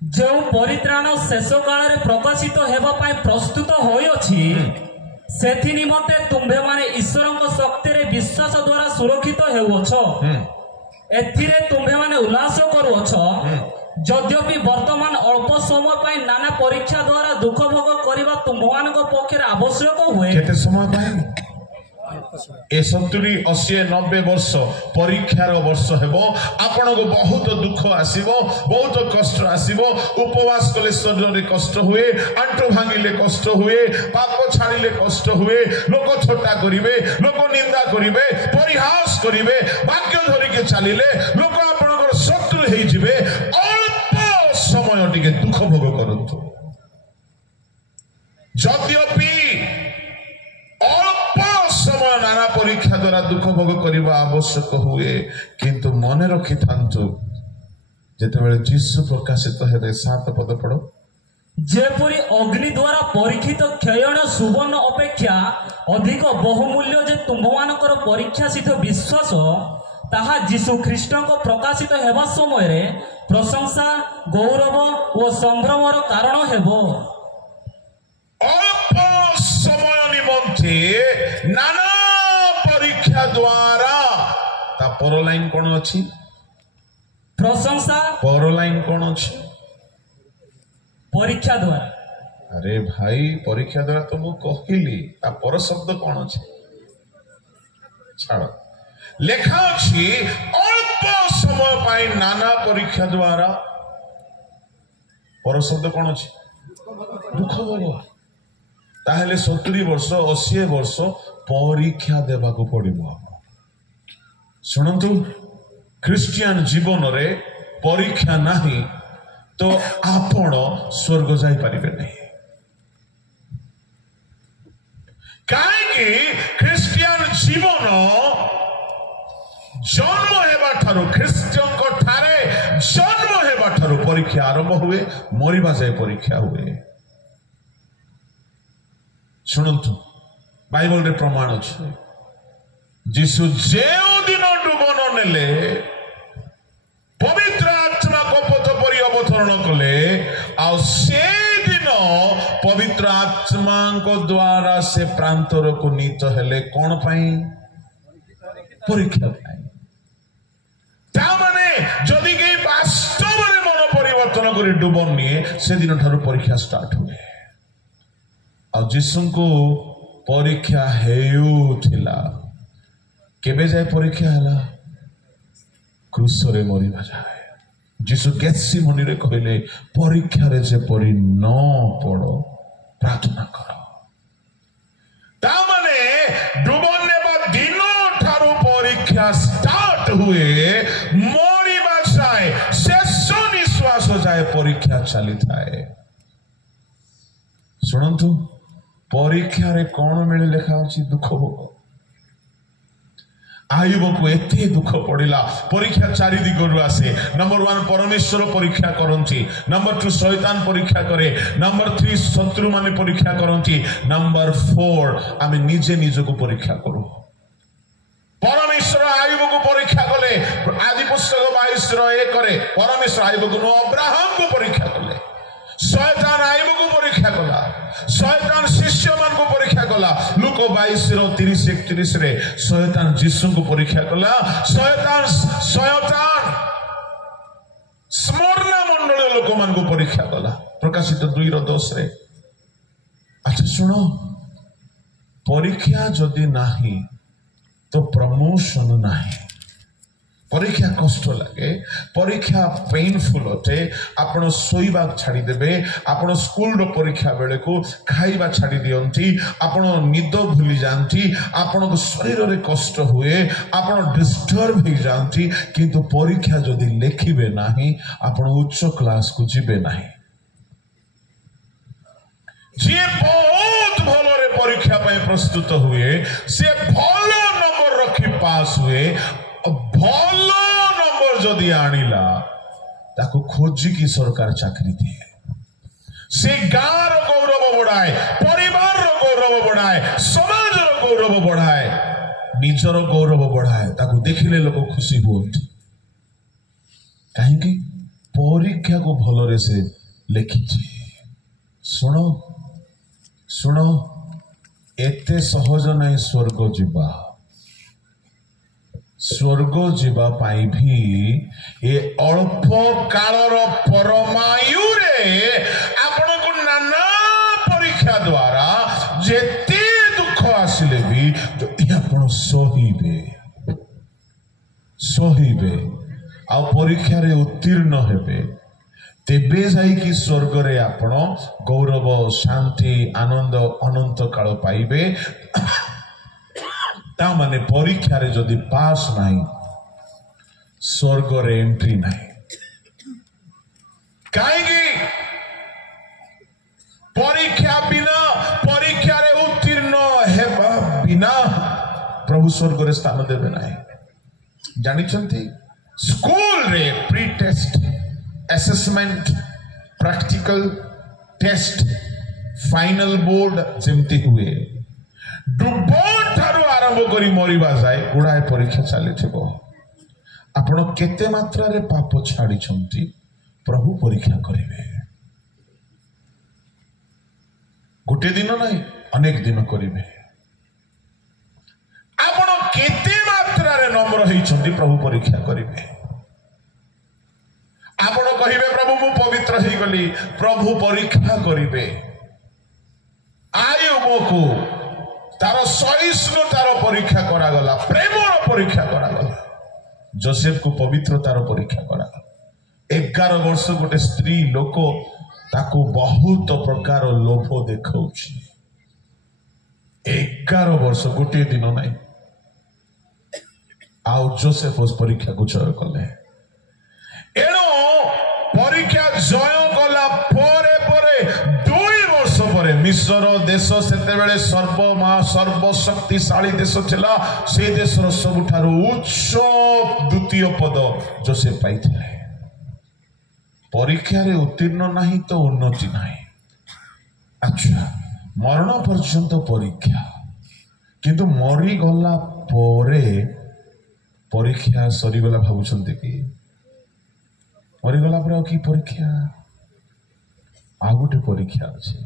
जो परित्राण शेष काल रे प्रकाशित हेबा पाए प्रस्तुत होई अछि सेथि निमते तुम्भे माने ईश्वरक शक्ति रे विश्वास द्वारा सुरक्षित हेउछ एथिरे तुम्भे माने उल्लास करूछ यद्यपि वर्तमान अल्प समय पाए नाना परीक्षा द्वारा दुख भोग करिबा तुममानक पक्षे आवश्यक हुए केते समय पाए ए 70-80-90 वर्ष परीक्षार वर्ष हेबो आपण को बहुत दुख आसीबो बहुत कष्ट आसीबो उपवास कले शरीर रे कष्ट हुए आंटो भांगिले कष्ट हुए पाप छाड़िले कष्ट हुए लोक छोटा करिवे लोक निंदा करिवे परिहास करिवे वाक्य धरि के चलिले लोक आपनकर शत्रु हेइ जिवे अल्प समय टिके दुख भोग करंतु यद्यपि समय नाना परीक्षा द्वारा दुख भोग करने आवश्यक हुए किंतु मन रखी था जितेबाला जीशु प्रकाशित हेबे 7 पद पढ़ो जेपरी अग्नि द्वारा परीक्षित क्षयण सुवर्ण अपेक्षा अधिक बहुमूल्य जे तुम्भमानकर परीक्षा सिद्ध विश्वास ताहा जीशु ख्रीष्ट को प्रकाशित हेबा समय रे प्रशंसा गौरव और संभ्रमर कारण हेबो अल्प समय निमंते नाना परीक्षा द्वारा ता पर लाइन कोन अछि प्रशंसा पर लाइन कोन अछि परीक्षा द्वारा अरे भाई परीक्षा द्वारा तो मु कहली ता पर शब्द कोन अछि छाड़ लेखा अछि अल्प समय पाई नाना परीक्षा द्वारा पर शब्द कोन अछि दुख भोग ताहेले 70 वर्ष 80 वर्ष परीक्षा देवाको पड़िबो। शुणु ख्रिस्टियन जीवन रे परीक्षा नहीं तो आपण स्वर्ग जाई पारिबे नहीं। काहेकि ख्रिस्टियन जीवन जन्म हेबा ठारू ख्रिस्टियन को ठारे जन्म हेबा ठारू परीक्षा आरंभ हुए, मरिबा जाए परीक्षा हुए। शुणु बाइबल रे प्रमाण अछि जीसु जेउ दिन डुबन नेले पवित्र आत्मा को पथ परि अवतरण कले आ से दिन पवित्र आत्मा को द्वारा से प्रांतर को नीत हेले कोन पई परीक्षा पई। ता माने जदि के वास्तव रे मन परिवर्तन करी डुबन निए से दिन ठारू परीक्षा स्टार्ट हुए। आ जीसु को परीक्षा हेउथिला केबे जाय परीक्षा हला क्रूस रे मरिबा जाय। जीसु गेत्सेमनी रे कहले परीक्षा रे जे परि न पड़ो प्रार्थना करो। ता माने डुबन नेबा दिन ठारू परीक्षा स्टार्ट हुए, मरिबा जाय शेष निश्वास जाय परीक्षा चली थाए। शुणु परीक्षा रे कौन मिले लिखा अछि दुख भोग। आयुब को एते दुख पड़िला परीक्षा चारि दिगरु आसे। नंबर 1 परमेश्वर परीक्षा करंती, नंबर 2 शैतान परीक्षा करे, नंबर 3 शत्रु माने परीक्षा करंती, नंबर 4 आमे निजे निजे को परीक्षा करू। परमेश्वर आयुब को परीक्षा कले आदि पुस्तक 22:1 करे परमेश्वर आयुब को अब्राहम को परीक्षा कले। शैतान आयुब को परीक्षा कला, शैतान शिष्य मान को परीक्षा कला। लूक 22:30-31 रे शैतान जीसु को परीक्षा कला। शैतान स्मरण मंडल लोक मान को परीक्षा कला। प्रकाशित 2:10 रे। अच्छा सुनो परीक्षा जदि नाही तो प्रमोशन नाही। परीक्षा कष्ट लगे, परीक्षा पेनफुल अटे। आपण सोईबा छाड़ी देबे, आपण स्कूल रो परीक्षा बेले को खाइबा छाड़ी दियंती, आपण निद भूली जानती, आपण शरीर रे कष्ट हुए, आपण डिस्टर्ब हो जानती। किंतु परीक्षा जदि लेखिबे नाही आपण उच्च क्लास को जिबे नाही। जे बहुत भलो रे परीक्षा पे प्रस्तुत हुए से भलो नंबर रखी पास हुए, भल नंबर जदि आनिला ताको खोजिकी सरकार चाकरी दिए। से गाँव गौरव बढ़ाए, परिवार गौरव बढ़ाए, समाज गौरव बढ़ाए, निजर गौरव बढ़ाए। ताको देखिले लोक खुशी हुए कहीं परीक्षा को भलरे से लिखी। सुनो सुनो एते सहज नहीं स्वर्ग जीवा। स्वर्ग जीवा पाई भी ए अल्प कालर परमायु रे आपण को नाना परीक्षा द्वारा जेते दुख आसिले भी जदि आपण सहीबे आ परीक्षा रे उत्तीर्ण हेबे तेबे जाई कि स्वर्ग रे आपण गौरव शांति आनंद अनंत काल पाइबे। ता माने परीक्षा रे जदि पास नहीं स्वर्ग रे एंट्री नहीं। काहेकि परीक्षा बिना परीक्षा रे उत्तीर्ण हेबा बिना प्रभु स्वर्ग रे स्थान देबे नहीं। जानि छंती स्कूल रे pre test assessment practical test final board जेमती हुए डुबन ठारू आरंभ करी मरिबा जाए गुड़ाए परीक्षा चली थिबो। आपण केते मात्रा रे पाप छाड़ी छंती प्रभु परीक्षा करिवे। गोटे दिन नहीं अनेक दिन करिवे। आपण केते मात्रा रे नम्र होई छंती प्रभु परीक्षा करिवे। आपण कहिबे प्रभु मु पवित्र होई गली, प्रभु परीक्षा करिवे। आयुब को तार सहिष्णुतार परीक्षा करा गला, प्रेमर परीक्षा करा गला। जोसेफ को पवित्रतार परीक्षा करा गला। 11 वर्ष गोटे स्त्री लोक ताको बहुत प्रकार लोभ देखाउछि। 11 ବର୍ଷ ଗୋଟିଏ ଦିନ ନାହିଁ ଆଉ ଯୋସେଫ ପରୀକ୍ଷାକୁ ଜୟ କଲେ। ଏଣୁ ପରୀକ୍ଷା ଜୟ କଲା ପରେ ପରେ 2 ବର୍ଷ ପରେ ମିଶ୍ର ଦେଶ ସେତେବେଳେ ସର୍ବଶକ୍ତିଶାଳୀ ଦେଶ ଥିଲା। ସେ ଦେଶର ସବୁଠାରୁ ଉଚ୍ଚ ଦ୍ୱିତୀୟ ପଦ ଯୋସେଫ ପାଇଥିଲେ। ପରୀକ୍ଷାରେ ଉତ୍ତୀର୍ଣ୍ଣ ନାହିଁ ତ ଉନ୍ନତି ନାହିଁ। ଆଚ୍ଛା, ମରଣ ପର୍ଯ୍ୟନ୍ତ ପରୀକ୍ଷା, କିନ୍ତୁ ମରିଗଲା ପରେ ପରୀକ୍ଷା ସରିଗଲା ଭାବୁଛନ୍ତି କି? ମରିଗଲା ପରେ ଆଉ କି ପରୀକ୍ଷା? ଆଉ ଗୋଟେ ପରୀକ୍ଷା ଅଛି,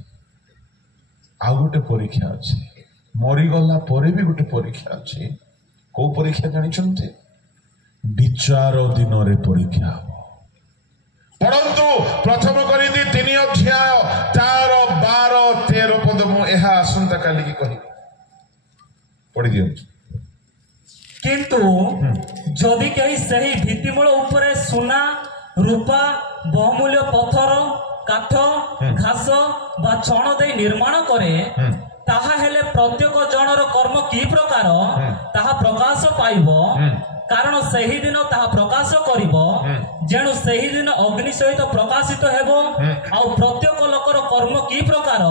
ଆଉ ଗୋଟେ ପରୀକ୍ଷା ଅଛି। ମରିଗଲା ପରେ ବି ଗୋଟେ ପରୀକ୍ଷା ଅଛି। କୋଉ ପରୀକ୍ଷା ଜାଣିଛନ୍ତି? ବିଚାର ଦିନରେ ପରୀକ୍ଷା ହବ। ପଢନ୍ତୁ ପ୍ରଥମ କରିନ୍ତି 3 ଅଧ୍ୟାୟ ତାର 12-13 ପଦ। ମୁଁ ଏହା ଆସନ୍ତା କାଲିକି କହିବି, ପଢି ଦିଅନ୍ତୁ। କିନ୍ତୁ ଯଦି କେହି ସେହି ଭିତ୍ତିମୂଳ ଉପରେ ସୁନା, ରୂପା, ବହୁମୂଲ୍ୟ ପଥର, କାଠ, ଘାସ ବା ଛଣ ଦେଇ ନିର୍ମାଣ କରେ, ତାହା ହେଲେ ପ୍ରତ୍ୟେକ ଜଣର କର୍ମ କି ପ୍ରକାର ତାହା ପ୍ରକାଶ ପାଇବ। କାରଣ ସେହି ଦିନ ତାହା ପ୍ରକାଶ କରିବ, ଯେଣୁ ସେହି ଦିନ ଅଗ୍ନି ସହିତ ପ୍ରକାଶିତ ହେବ। ଆଉ ପ୍ରତ୍ୟେକ ଲୋକର କର୍ମ କି ପ୍ରକାର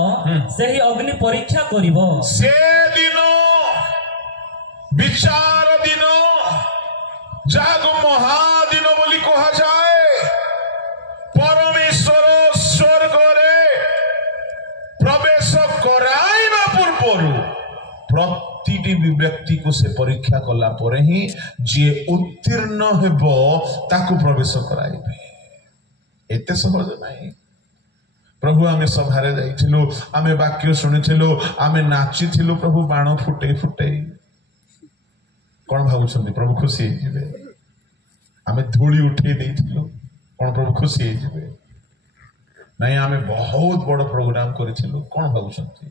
ସେହି ଅଗ୍ନି ପରୀକ୍ଷା କରିବ। ସେ ଦିନ ବିଚାର ଦିନ, ଯାହାକୁ ମହାଦିନ ବୋଲି କୁହାଯାଏ, ପରମେଶ୍ୱର ସ୍ୱର୍ଗରେ ପ୍ରବେଶ କରାଇବା ପୂର୍ବରୁ ପ୍ରତିଟି ବ୍ୟକ୍ତିକୁ ସେ ପରୀକ୍ଷା କଲା ପରେ ହିଁ ଯିଏ ଉତ୍ତୀର୍ଣ୍ଣ ହେବ ତାକୁ ପ୍ରବେଶ କରାଇବେ। ଏତେ ସହଜ ନାହିଁ। ପ୍ରଭୁ, ଆମେ ସଭାରେ ଯାଇଥିଲୁ, ଆମେ ବାକ୍ୟ ଶୁଣିଥିଲୁ, ଆମେ ନାଚିଥିଲୁ, ପ୍ରଭୁ ବାଣ ଫୁଟେଇ ଫୁଟେଇ। କଣ ଭାବୁଛନ୍ତି ପ୍ରଭୁ ଖୁସି ହେଇଯିବେ? ଆମେ ଧୂଳି ଉଠେଇ ଦେଇଥିଲୁ, କଣ ପ୍ରଭୁ ଖୁସି ହେଇଯିବେ? ନାଇଁ, ଆମେ ବହୁତ ବଡ ପ୍ରୋଗ୍ରାମ କରିଥିଲୁ, କଣ ଭାବୁଛନ୍ତି?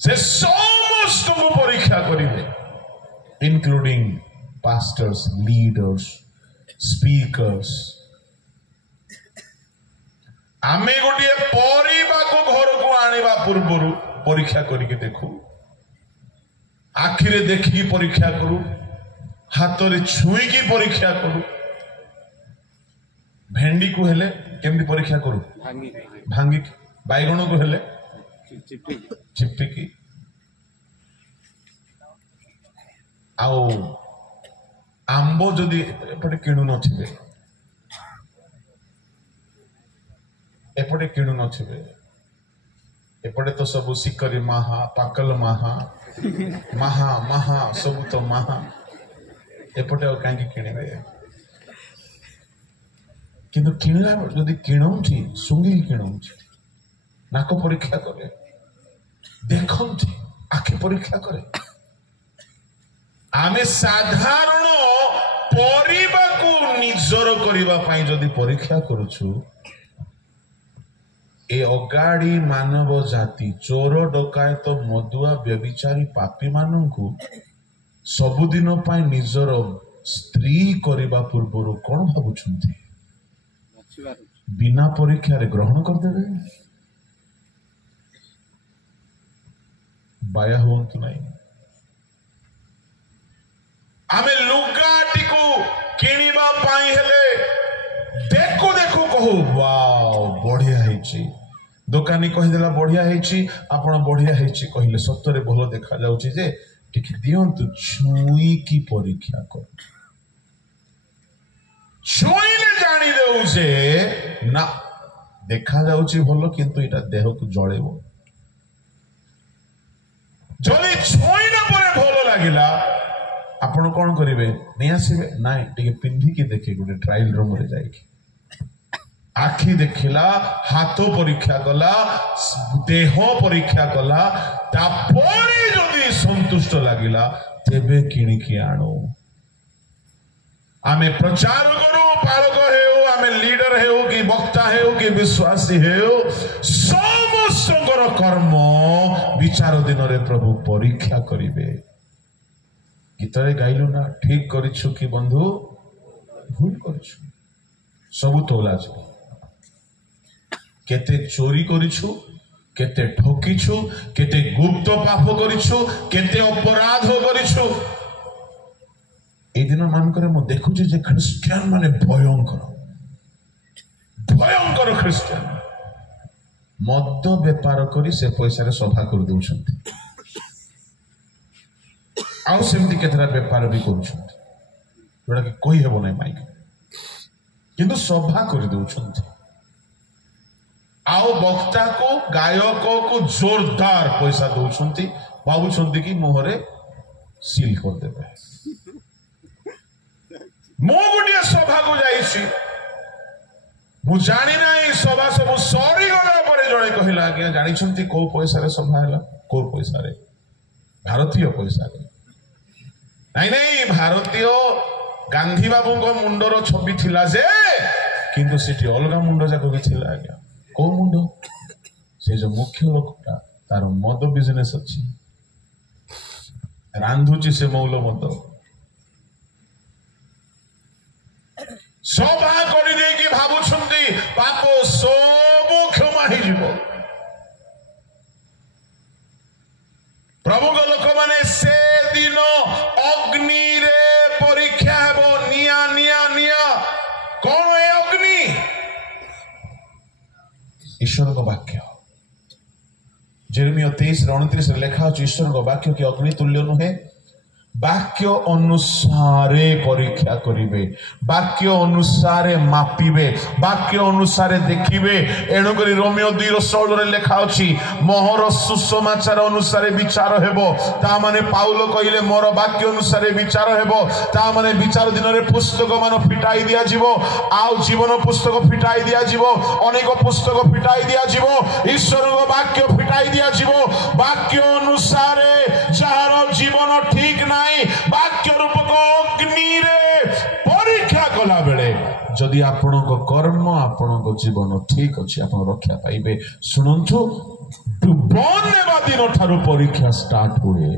ସେ ସମସ୍ତଙ୍କୁ ପରୀକ୍ଷା କରିବେ, ଇନକ୍ଲୁଡିଂ ପାଷ୍ଟର୍ସ, ଲିଡର୍ସ, ସ୍ପିକର୍ସ। ଆମେ ଗୋଟିଏ ପରିବାକୁ ଘରକୁ ଆଣିବା ପୂର୍ବରୁ ପରୀକ୍ଷା କରିକି ଦେଖୁ, ଆଖିରେ ଦେଖିକି ପରୀକ୍ଷା କରୁ, ହାତରେ ଛୁଇଁକି ପରୀକ୍ଷା କରୁ। ଭେଣ୍ଡିକୁ ହେଲେ କେମିତି ପରୀକ୍ଷା କରୁ? ଭାଙ୍ଗିକି। ବାଇଗଣକୁ ହେଲେ ଚିପିକି। ଆଉ ଆମ୍ବ ଯଦି ଏପଟେ କିଣୁ ନଥିବେ, ଏପଟେ ତ ସବୁ ଶିକରି ମାହା, ପାକଲ ମାହା, ମାହା ମାହା ସବୁ ତ ମାହା। ଏପଟେ ଆଉ କାହିଁକି କିଣିବେ? କିନ୍ତୁ କିଣିଲା ଯଦି କିଣଉଛି, ଶୁଙ୍ଗିକି କିଣଉଛି, ନାକ ପରୀକ୍ଷା କରେ, ଦେଖନ୍ତି, ଆଖି ପରୀକ୍ଷା କରେ। ଆମେ ସାଧାରଣ ପରିବାକୁ ନିଜର କରିବା ପାଇଁ ଯଦି ପରୀକ୍ଷା କରୁଛୁ, ଏ ଅଗାଡି ମାନବ ଜାତି, ଚୋର, ଡକାୟତ, ମଦୁଆ, ବ୍ୟଭିଚାରୀ, ପାପୀ ମାନଙ୍କୁ ସବୁଦିନ ପାଇଁ ନିଜର ସ୍ତ୍ରୀ କରିବା ପୂର୍ବରୁ କଣ ଭାବୁଛନ୍ତି? ବିନା ପରୀକ୍ଷାରେ ଗ୍ରହଣ କରିଦେବେ। ବାୟା ହୁଅନ୍ତୁ ନାହିଁ। ଆମେ ଲୁଗାଟିକୁ କିଣିବା ପାଇଁ ହେଲେ ଦେଖୁ ଦେଖୁ କହୁ, ୱାଓ ବଢିଆ ହେଇଛି। ଦୋକାନୀ କହିଦେଲା ବଢିଆ ହେଇଛି, ଆପଣ ବଢିଆ ହେଇଛି କହିଲେ, ସତରେ ଭଲ ଦେଖାଯାଉଛି ଯେ ଟିକେ ଦିଅନ୍ତୁ, ଛୁଇଁକି ପରୀକ୍ଷା କରୁ। ଛୁଇଁଲେ ଜାଣିଦେଉ ଯେ ନା, ଦେଖାଯାଉଛି ଭଲ, କିନ୍ତୁ ଏଇଟା ଦେହକୁ ଜଳେଇବ। ଯଦି ଛୁଇଁଲା ପରେ ଭଲ ଲାଗିଲା, ଆପଣ କଣ କରିବେ? ନେଇ ଆସିବେ? ନାଇଁ, ଟିକେ ପିନ୍ଧିକି ଦେଖେ, ଗୋଟେ ଟ୍ରାଏଲ ରୁମରେ ଯାଇକି। ଆଖି ଦେଖିଲା, ହାତ ପରୀକ୍ଷା କଲା, ଦେହ ପରୀକ୍ଷା କଲା, ତାପରେ ଯଦି ସନ୍ତୁଷ୍ଟ ଲାଗିଲା ତେବେ କିଣିକି ଆଣୁ। ଆମେ ପ୍ରଚାର କରୁ, ପାଳକ ହେଉ, ଆମେ ଲିଡର ହେଉ କି ବକ୍ତା ହେଉ କି ବିଶ୍ୱାସୀ ହେଉ, ସମସ୍ତଙ୍କର କର୍ମ ବିଚାର ଦିନରେ ପ୍ରଭୁ ପରୀକ୍ଷା କରିବେ। ଗୀତରେ ଗାଇଲୁ ନା, ଠିକ କରିଛୁ କି ବନ୍ଧୁ ଭୁଲ କରିଛୁ, ସବୁ ତୋଲା ଯିବ। କେତେ ଚୋରି କରିଛୁ, केते ठकिछु केते गुप्त पाप करिछु केते अपराध करिछु ए दिन मानकर मु देखुछि जे ख्रिस्टियन माने भयंकर ख्रिस्टियन मद बेपार करी से पैसा रे सभा कर दउछंती आउ सेमती केतरा बेपार भी करूछंती जोड़ा कि कोई हेबो नै माइक किंतु सभा कर दउछंती आउ वक्ता को गायक को जोरदार पैसा दउछंती भाबुछंती कि मोहरे सील कर देबे मो गुटिया सभा को जाइछि मु जानी नाही सभा सब सरी गला परे जणे कहिला आज्ञा जानि छंती को पैसा रे सभा हैला को पैसा रे भारतीय पैसा रे नहीं नहीं भारतीय गांधी बाबू को मुंडर छवि थिला जे किंतु सेठी अलगा मुंड जाको भी थिला आज्ञा को मुंड से जो मुख्य लोकटा तार मद बिजनेस अछि रांधुची से मौल मद सभा करी दे कि भाबुछंती पाप सब क्षमा ही जीव प्रभु को लोक माने से दिन अग्नि रे परीक्षा हेबो निया निया निया कौन है अग्नि ईश्वर को वाक्य जेरेमिया 23:29 रे लिखा अछि ईश्वर को वाक्य कि अग्नि तुल्य नुहे वाक्य अनुसारे परीक्षा करिवे वाक्य अनुसारे मापिबे वाक्य अनुसारे देखिबे एणु करी रोमियो 2:16 रे लिखा अछि मोहर सुसमाचार अनुसारे विचार हेबो ता माने पाउल कहिले मोर वाक्य अनुसारे विचार हेबो ता माने विचार दिन रे पुस्तक मान फिटाई दिया जीवो आउ जीवन पुस्तक फिटाई दिया जीवो अनेक पुस्तक फिटाई दिया जीवो ईश्वर को वाक्य फिटाई दिया जीवो वाक्य अनुसारे जहार जीवन ठीक ना वाक्य रूपक अग्नि रे परीक्षा कला बेले जदि आपण को कर्म आपण को जीवन ठीक अछि आपण रक्षा पाइबे सुनंतु डुबन नेबा दिन ठारू परीक्षा स्टार्ट हुए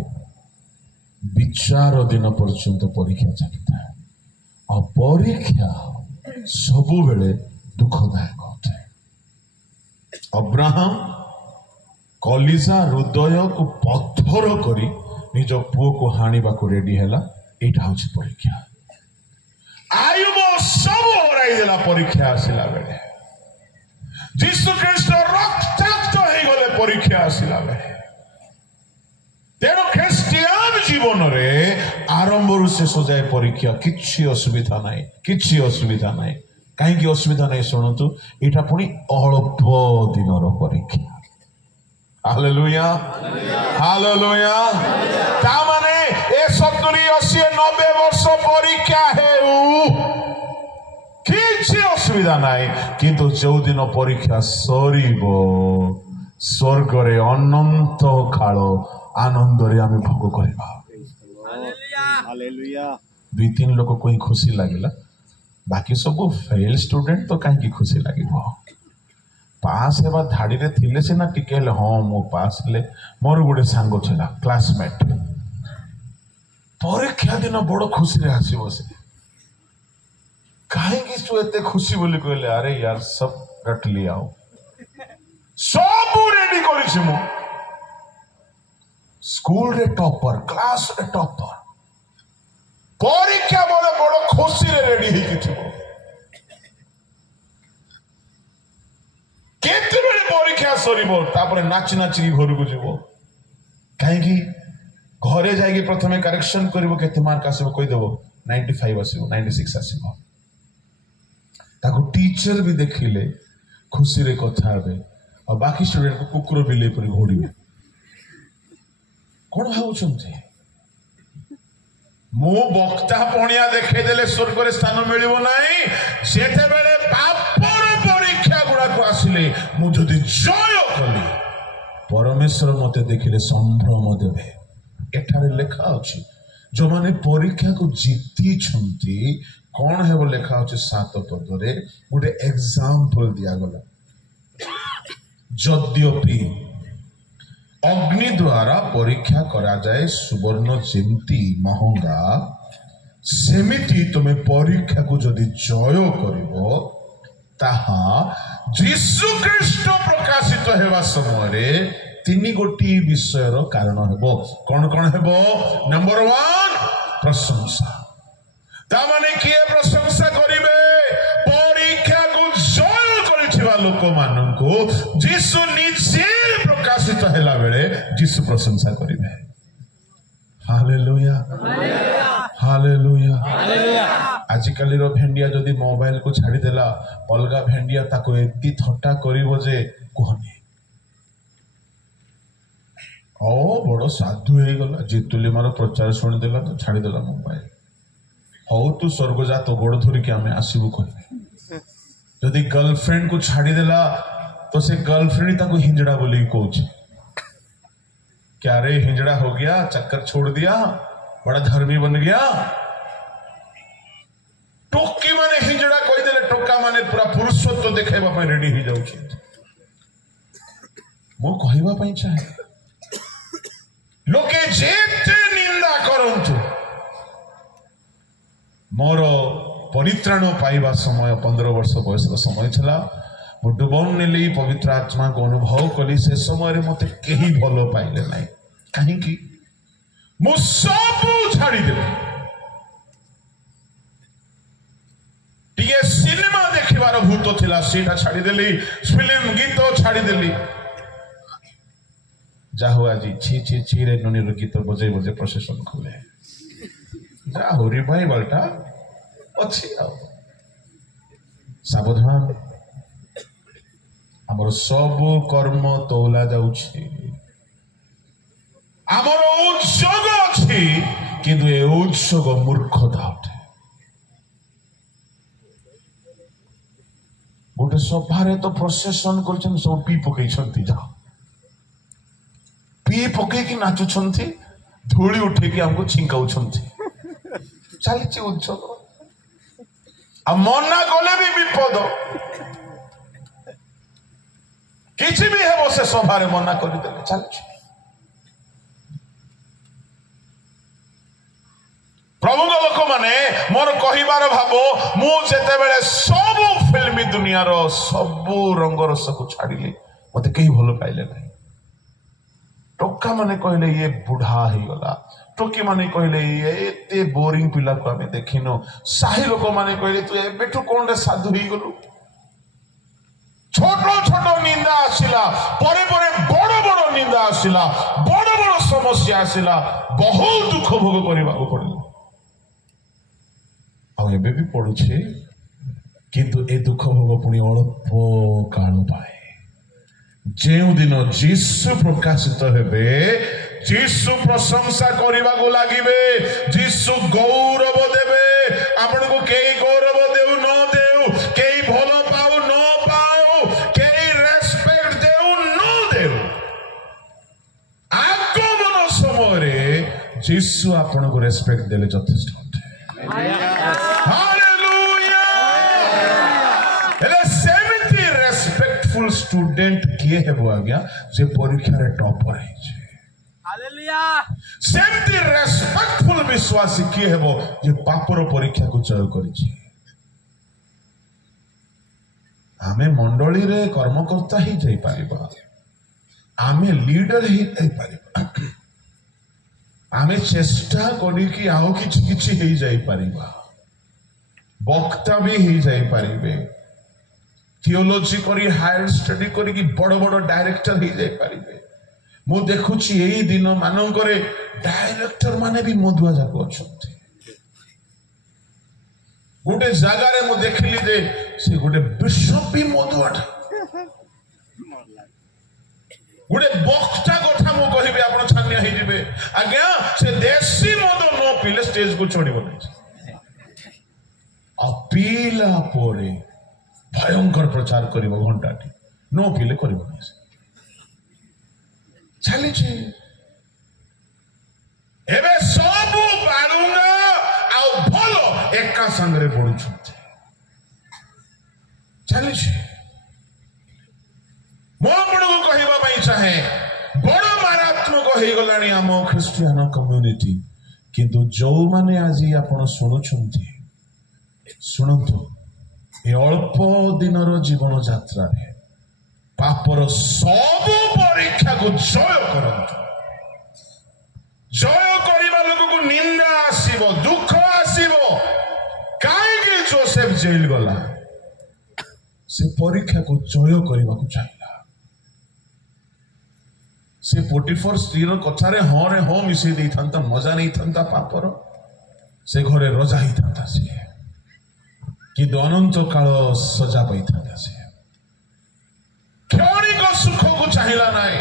विचार दिन पर्यंत परीक्षा चलता है और परीक्षा सबु बेले दुखदायक होता है अब्राहम कलिजा हृदय को पत्थर करी निज पुओ को हाणिबा को रेडी हैला एटा होछि परीक्षा आयुब सब होराई देला परीक्षा आसिला बेले यीशु ख्रीष्ट रक्ताक्त हे गले परीक्षा आसिला बेले तेनो ख्रिस्टियन जीवन रे आरंभ रु शेष जाय परीक्षा किछि असुविधा नाही काहे कि असुविधा नाही सुनतु एटा पुनी अल्प दिनर परीक्षा हालेलुया हालेलुया ता माने 70 80 90 वर्ष परीक्षा हेउ किछि असुविधा नाही किंतु जो दिन परीक्षा सरीबो स्वर्ग रे अनंत काल आनंद रे आमे भोग करबा हालेलुया हालेलुया 2-3 लोक कोई खुशी लागिला बाकी सब फेल स्टूडेंट तो काहे की खुशी लागिबो पास हेबा धाड़ी रे थिले सिना टिके ले हां मो पास ले मोर गुडे सांगो छला क्लासमेट परीक्षा दिन बड़ खुशी रे आसी बसे काहे कि सु एते खुशी बोली कहले अरे यार सब रट लियाओ सब रेडी करी छी मो स्कूल रे टॉपर क्लास रे टॉपर परीक्षा बोले बड़ खुशी रे रेडी ही कि थिबो केते बेले परीक्षा सरीबो तापर नाची नाची घर को जीवो काहे कि घरे जाई प्रथमे करेक्शन करिवो केते मार्क आसीबो कहि देबो 95 आसीबो 96 आसीबो ताको टीचर भी देखिले खुशी रे कथा हेबे और बाकी स्टूडेंट को कुकुर बिले पर घोड़ीबे कोन भाउछन्ते मो वक्ता पणिया देखे देले स्वर्ग रे स्थान मिलिबो नाही सेते बेले पापर परीक्षा गुडा को आसिले मु जदि जय कली परमेश्वर मते देखिले संभ्रम देबे एठारे लेखा अछि जो माने परीक्षा को जीती छंती कौन है वो लेखा अछि 7 पद रे गोटे एग्जांपल दिया गला यद्यपि अग्नि द्वारा परीक्षा करा जाए सुवर्ण जेमती महंगा सेमिति तुमे परीक्षा को जदि जय करिवो ତାହା ଯୀଶୁ ଖ୍ରୀଷ୍ଟ ପ୍ରକାଶିତ ହେବା ସମୟରେ ତିନି ଗୋଟି ବିଷୟର କାରଣ ହେବ। କଣ କଣ ହେବ? ନମ୍ବର 1 ପ୍ରଶଂସା। ତାମାନେ କିଏ ପ୍ରଶଂସା କରିବେ? ପରୀକ୍ଷାକୁ ଜୟ କରିଥିବା ଲୋକମାନଙ୍କୁ ଯୀଶୁ ନିଜେ ପ୍ରକାଶିତ ହେଲା ବେଳେ ଯୀଶୁ ପ୍ରଶଂସା କରିବେ। Hallelujah hallelujah. ଆଜିକାଲିର ଭେଣ୍ଡିଆ ଯଦି ମୋବାଇଲ କୁ ଛାଡ଼ିଦେଲା ଅଲଗା ଭେଣ୍ଡିଆ ତାକୁ ଏମିତି ଥଟ୍ଟା କରିବ ଯେ କୁହନି। ବଡ ସାଧୁ ହେଇଗଲା, ଜିତୁଲିମାର ପ୍ରଚାର ଶୁଣିଦେଲା ତ ଛାଡ଼ିଦେଲା ମୋବାଇଲ। ହଉ ତୁ ସ୍ୱର୍ଗ ଯା, ତୋ ଗୋଡ଼ ଧରିକି ଆମେ ଆସିବୁ କହିବେ। ଯଦି गर्लफ्रेंड को छाड़ीदेला तो से गर्लफ्रेंड ताको हिंजड़ा बोली कौच। क्या रे हिंजड़ा हो गया, चक्कर छोड़ दिया, बड़ा धर्मी बन गया। टोकी माने हिंजड़ा कही देले, टोका माने पूरा पुरुषत्व देखाइबा पई रेडी हो जाउछि। मो कहइबा पई चाहे लोके जेते निंदा करंतु, मोर परित्राण पाइबा समय 15 वर्ष बयस समय छला। मु डुबन नेली, पवित्र आत्मा को अनुभव कली। से समय मते केही भलो पाइले नाही, काहे कि मु सब छाड़ी देली। टिके सिनेमा देखिबार भूत थिला, सेटा छाड़ी देली। फिल्म गीत छाड़ी देली। जाहो आज छी छी छी रे ननीर गीत बजे बजे प्रोसेसन खोले। जाहो रिवाइवल टा अच्छी। सावधान, आमर सब कर्म तौला जाउछि। आमर उत्सव अछि, किंतु ए उत्सव मूर्खता अटे। गोटे सभारे तो प्रोसेसन करछन, सब पी पकई छंती। जा पी पकई कि नाचु छंती, धूली उठे कि हमको छिंकाउ छंती। चलिछि उत्सव। आ मना गले भी विपद, किसी भी है से सभारे मना करदेले चलछि। प्रभु लोक माने मोर कहिबार भाव, मु जेते बेले सब फिल्मी दुनिया रो सब रंग रस को छाड़िली, मते केही भलो पाइले नाही। टोका माने कहले ये बुढ़ा ही गला, टोकी माने कहले ये एते बोरिंग पिला को हमें देखिनो। साही लोक माने कहले तू एबेठु कोन रे साधु ही गलु। छोटो छोटो निंदा आसिला, परे परे बड़ बड़ निंदा आसिला, बड़ बड़ समस्या आसिला, बहुत दुख भोग करबा को पड़िला। आ एबे भी पड़ुछे, किंतु ए दुख भोग पुनी अल्प काल पाए। जेउ दिन जीसु प्रकाशित हेबे, जीसु प्रशंसा करबा को लागिबे, जीसु गौरव देबे। आपण को केई गौरव देउ न देउ, केई भलो पाउ न पाउ, केई रेस्पेक्ट देउ न देउ, आगमन समय जीसु आपण को रेस्पेक्ट देले यथेष्ट होते। हालेलुया। सेमिति रेस्पेक्टफुल स्टूडेंट किए हेबो आज्ञा, जे परीक्षा रे टॉपर है। सेमती रेस्पेक्टफुल विश्वासी किए हेबो, जे पापर परीक्षा को जय करिछि। आमे मंडली रे कर्मकर्ता ही जाई परिबा, आमे लीडर ही जाई परिबा, आमे चेष्टा करी कि आउ किछि किछि हे जाई परिबा, वक्ता भी ही जाई परिबे, थियोलॉजी करी हायर स्टडी करी कि बड़ बड़ डायरेक्टर ही जाई परिबे। मु देखुछि एही दिन मानकरे डायरेक्टर माने भी मधुआ जाक अछंती। गोटे जगह रे मु देखली जे से गोटे बिशप भी मधुआ, गोटे वक्ता कथा मु कहिबे, आपण छानिया ही जिवे आज्ञा। से देसी मद न पीले स्टेज को चढ़िबो नै, आ पीला परे भयंकर प्रचार करिबो, घंटाटी न पीले करिबो नै। चली एबे सब बालुंगा आउ भलो एका संगरे पड़ुछंती। चली मो आपको कहबा पई चाहे, बड़ मारात्मक हो गलानी आम ख्रिस्टियन कम्युनिटी। किंतु जो माने आज आपण सुनुछंती, सुनंतु ए अल्प दिनर जीवन यात्रा पापर सब परीक्षा को जय करंतु जय करने लोक को निंदा आसीबो दुख आसीबो काहे जोसेफ जेल गला से परीक्षा को जय करने को चाहिए से पोटिफर स्त्री कथारे हाँ रे हाँ मिसई दे था मजा नहीं था पापर से घरे रजा ही था सी कि अनंत काल सजा पाई था सी क्षणिक सुख को चाहिला नहीं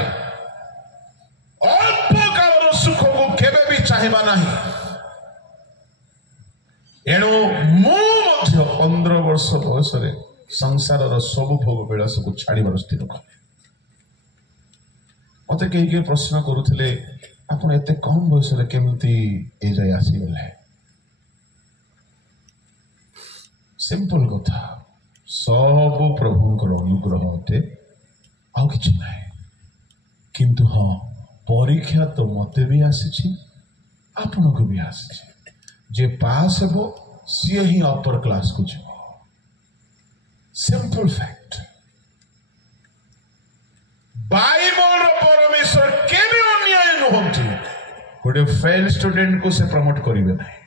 अल्प काल सुख को केबे भी चाहिबा नहीं एणु मु 15 वर्ष बयस संसार सब भोग विलास को छाड़ स्थिर कले मत कई प्रश्न करुले आप एत कम बयस केमती ए जाए आसीगले सिंपल कथा सब प्रभुंकर अनुग्रह अटे आउ कि ना किंतु हाँ परीक्षा तो मत भी आसी आपण को भी आसी जे पास हे सी ही अपर क्लास को जीव सिंपल फैक्ट बाइबल परमेश्वर केबे अन्याय नुहंती गोटे फेल स्टूडेंट को से प्रमोट करिवे नाही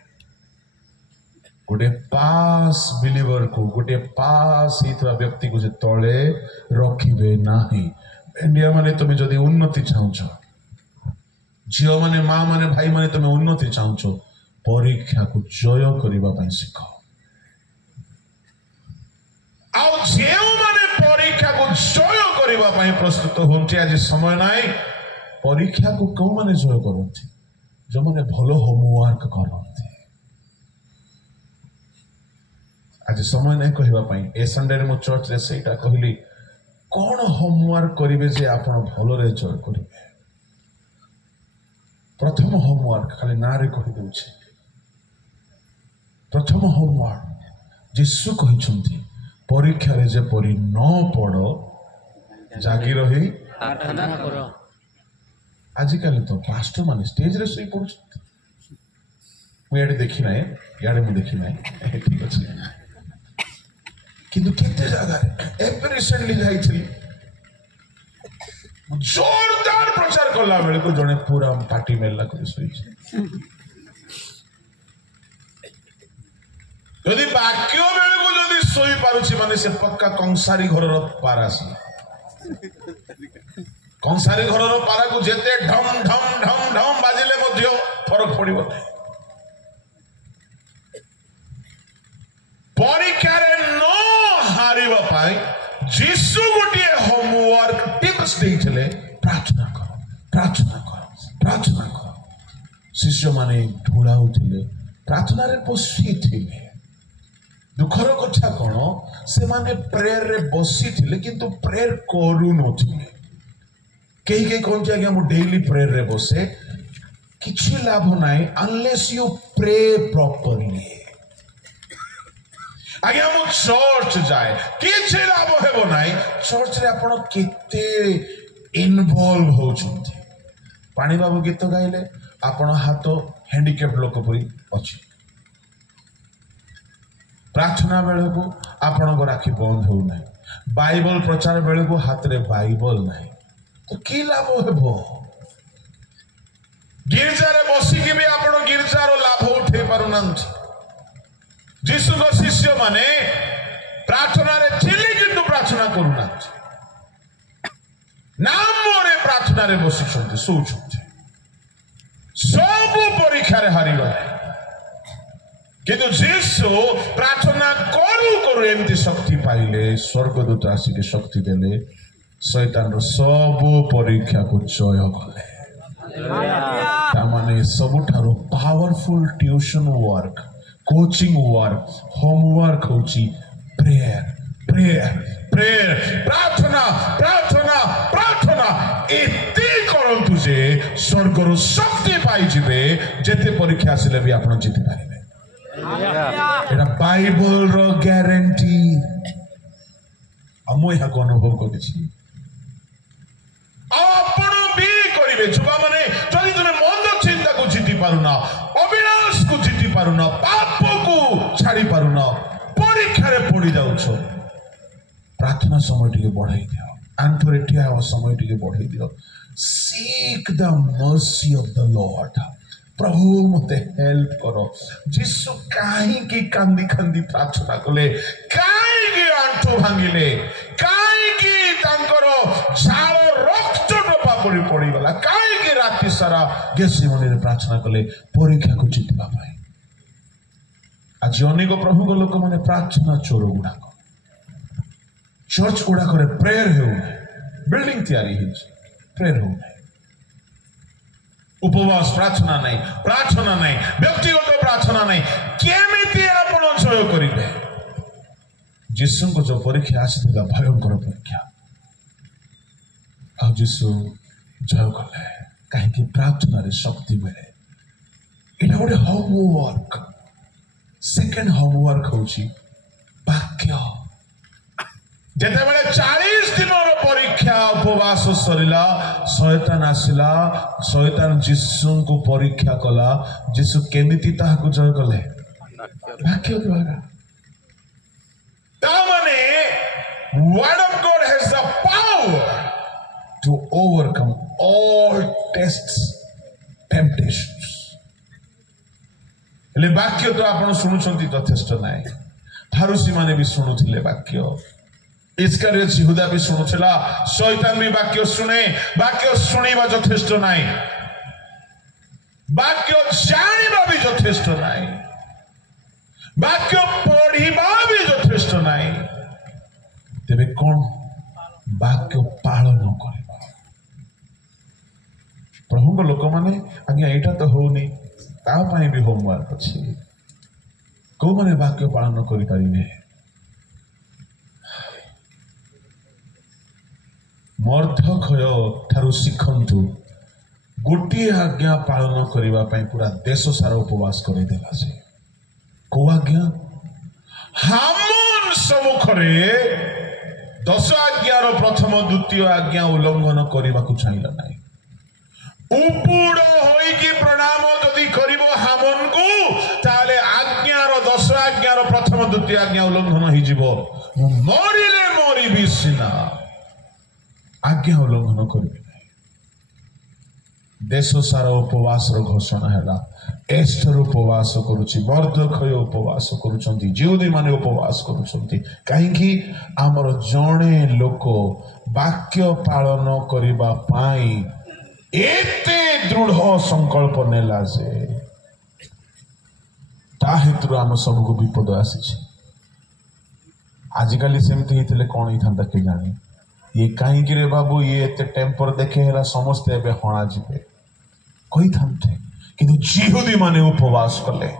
गोटे पास बिलीवर को गोटे पास हितवा व्यक्ति को से तळे रखिबे नाही इंडिया माने तुम जदि उन्नति चाहुछ झियो माने मां माने भाई माने तुम उन्नति चाहुछ परीक्षा को जय करिबा पई सिख आउ जेउ माने परीक्षा को जय करिबा पई प्रस्तुत होंती आज समय नाही परीक्षा को को माने जय करंती जो माने भलो होमवर्क करंती आज समय नहीं कहवा पाई ए संडे मो चर्च रे सेटा कहली कौन होमवर्क करिवे जे आपण भलो रे जय करिवे प्रथम होमवर्क खाली ना रे कहि दउछे प्रथम होमवर्क यीशु कहिसंती परीक्षा रे जे परि न पड़ो जागी रही प्रार्थना करो आजिकल तो पास्टर माने स्टेज रे सोई पड़ुछंती मु एडे देखि नाय याडे मु देखि नाय ठीक अछि किंतु केते जगह एवं रिसेंटली जाइछली जोरदार प्रचार कला बेले को जने पूरा पार्टी मेला कर सोई यदि बाक्य बेले को यदि सोई पारुछि माने से पक्का कंसारी घर रो पारासी कंसारी घर रो पारा को जेते ढम ढम ढम ढम बाजिले मध्य फरक पड़िबो परीक्षा रे न हारिबा पाई जीसु गोटे होमवर्क टिप्स देइथिले प्रार्थना करो प्रार्थना करो प्रार्थना करो शिष्य माने ढुलाउथिले प्रार्थना रे बसिथिले दुखर कथा कोन से माने प्रेयर रे बसिथिले किंतु प्रेयर करू नथिले केही कोन जे आगे हम डेली प्रेयर रे बसे किछि लाभ नाही अनलेस यू प्रे प्रॉपर्ली आगे हम चर्च जाए किसी लाभ हेबो नाही चर्च रे आपण केते इन्वॉल्व होउछंती पानी बाबू गीत गाइले आपण हाथ हैंडिकैप लोक परी अछि प्रार्थना बेले को आपण को राखी बंद हो नाही बाइबल प्रचार बेले को हाथ रे बाइबल नाही तो की लाभ हेबो गिरजा रे बसी के भी आपण गिरजा रो लाभ उठे पारुनंत जीसु को शिष्य माने प्रार्थना रे चिल्ली किंतु प्रार्थना करूना नाम मोरे प्रार्थना रे बसिछंती सोचंती सब परीक्षा रे हारिबा किंतु जीसु प्रार्थना करू करू एमती शक्ति पाइले स्वर्गदूत आसी के शक्ति देले शैतान रो सब परीक्षा को जय कले तामाने सबुठारो powerful tuition work coaching work homework होची प्रेयर प्रेयर प्रेयर प्रार्थना प्रार्थना प्रार्थना एते करंतु जे स्वर्गर शक्ति पाई जिवे जेते परीक्षा आसिले भी आपण जीति पारिबे एटा बाइबल रो ग्यारंटी अमो या को अनुभव करिछि आपण भी करिवे जुबा माने जदि तुमे मंद चिंता को जीति पारुना अविनाश को जीति पारुना पाप को छाड़ी पारुना ପରୀକ୍ଷାରେ ପଡି ଯାଉଛ ପ୍ରାର୍ଥନା ସମୟ ଟିକେ ବଢାଇ ଦିଅ ଆଣ୍ଠୁରେ ଠିଆ ହେବା ସମୟ ଟିକେ ବଢାଇ ଦିଅ seek the mercy of the Lord प्रभु मते हेल्प करो जिसु काहींकी कांदी कांदी प्रार्थना कले काहींकी आंठो भांगिले काहींकी तांकरो झाल रक्त डोपा पड़ी पड़ी गला काहींकी राति सारा गेसिमनी रे प्रार्थना कले परीक्षा को जितबा पाए आज अनेक प्रभु को लोक माने प्रार्थना चोर गुडा चर्च गुडा करे प्रेयर हो बिल्डिंग तैयारी हिज प्रेयर हो उपवास प्रार्थना नहीं व्यक्तिगत प्रार्थना नहीं केमिति आपण जय करिबे जीसु को जो परीक्षा आसीथिला भयंकर परीक्षा आ जीसु जय कले काहे कि प्रार्थना रे शक्ति मिले इना गोटे होमवर्क सेकेंड होमवर्क होची वाक्य जेतेबेले 40 दिनर परीक्षा उपवास सरिला शैतान आसिला शैतान जीसु को परीक्षा कला जीसु केमिति ताहाको जय कले वाक्य द्वारा तामाने word of God has the power to overcome all tests temptations ले वाक्य तो आपण सुनुछंती यथेष्ट नाय फारूसी माने भी सुनुथिले वाक्य इस्करियोत यहूदा भी शुणुला शैतान भी वाक्य शुणे वाक्य शुणिबा यथेष्ट नाई वाक्य जानिबा भी यथेष्ट नाई वाक्य पढ़िबा भी यथेष्ट नाई तेबे कोन वाक्य पालन करिबा प्रभु को लोक माने आज्ञा एटा तो होनी ता पई भी होमवर्क अछि को माने वाक्य पालन करि परिबे मर्धक्षय ठारू शिखंतु गोटे आज्ञा पालन करबा पई पूरा देश सारा उपवास करि देला से को आज्ञा हामन सम्मुखरे 10 आज्ञार प्रथम द्वितीय आज्ञा उल्लंघन करबा को चाहिला नाही उपुड़ होई कि प्रणाम जदि करिवो हामन को ताले आज्ञार 10 आज्ञार प्रथम द्वितीय आज्ञा उल्लंघन हि जिवो मरिले मरि बिसिना आज्ञा उल्लंघन करिबे देश सारा उपवास घोषणा है एस्टर उपवास करुची मर्दक्षय उपवास करुचंती जिहुदी माने उपवास करुचंती काहेकि आमर जणे लोक वाक्य पालन करिबा पाई एते दृढ़ संकल्प नेला जे ता हेतु आम सबको विपद आसी आजिकाली सेमती हेतले कोन हिथांता के जानी ये कहीं रे बाबू ये एते टेम्पर देखे हेला समस्ते एबे हणा जिबे कोई थांते किंतु जिहुदी माने उपवास कले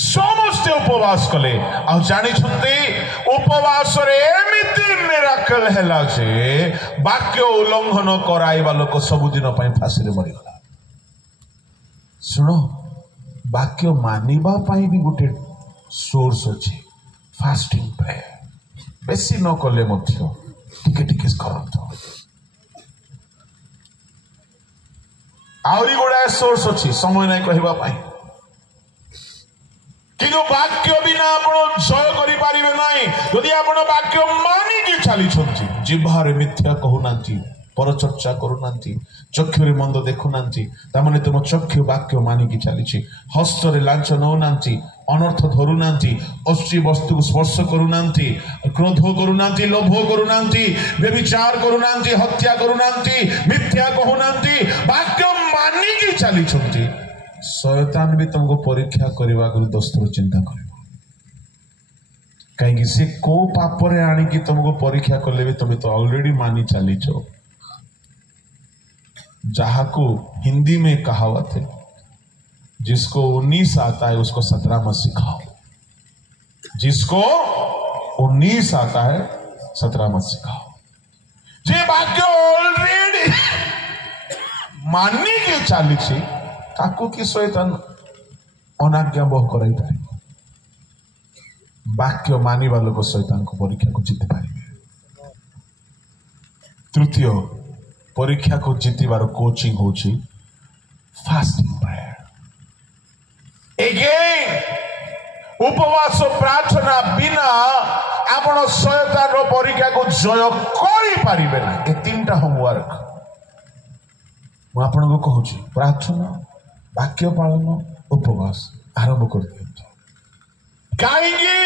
समस्ते उपवास कले आ जानि छते उपवास रे एमिति मिराकल हेला जे वाक्य उल्लंघन कराइबा लोक सब दिन पई फांसी रे मरि गला सुनो वाक्य मानिबा पई भी गोटे सोर्स अछि फास्टिंग प्रेयर बेसी न कले मध्य टिके टिके करत आउरी गोड़ा सोर्स अछि समय नै कहबा पई किंतु वाक्य बिना आपण जय करि पारिबे नै यदि आपण वाक्य मानि के चली छथि जिह्वारे मिथ्या कहूनांती परचर्चा करूनांती चक्षुरे मंद देखुनांती तामाने तुम चक्षु वाक्य मानि के चली हस्तरे लांछ नौनांती अनर्थ धरुनांती अश्ली वस्तु को स्पर्श करूनांती क्रोध करूनांती लोभ करूनांती व्यभिचार करूनांती हत्या करूनांती मिथ्या कहूनांती वाक्य मानि के चली छथि शैतान भी तुमको परीक्षा करबा गुरु दोस्तर चिंता करबो कहीं से को पाप रे आनी कि तुमको परीक्षा करले भी तुम तो ऑलरेडी मानी चली छो जहाँ को हिंदी में कहावत है जिसको 19 आता है उसको 17 मत सिखाओ जिसको 19 आता है 17 मत सिखाओ जे वाक्य ऑलरेडी मानी के चाली छी ताकू की शैतान अनाज्ञा बह कराई पारे वाक्य मानी वालों को शैतान को परीक्षा को जीत पारे तृतीय परीक्षा को जीतबार कोचिंग होची फास्टिंग प्रेयर अगेन उपवास प्रार्थना बिना आपण शयतान परीक्षा को जय करि पारिबे ना। ए तीनटा होमवर्क मु आपनको कहूची, प्रार्थना, वाक्य पालन, उपवास आरंभ कर दियंतु। काहेकि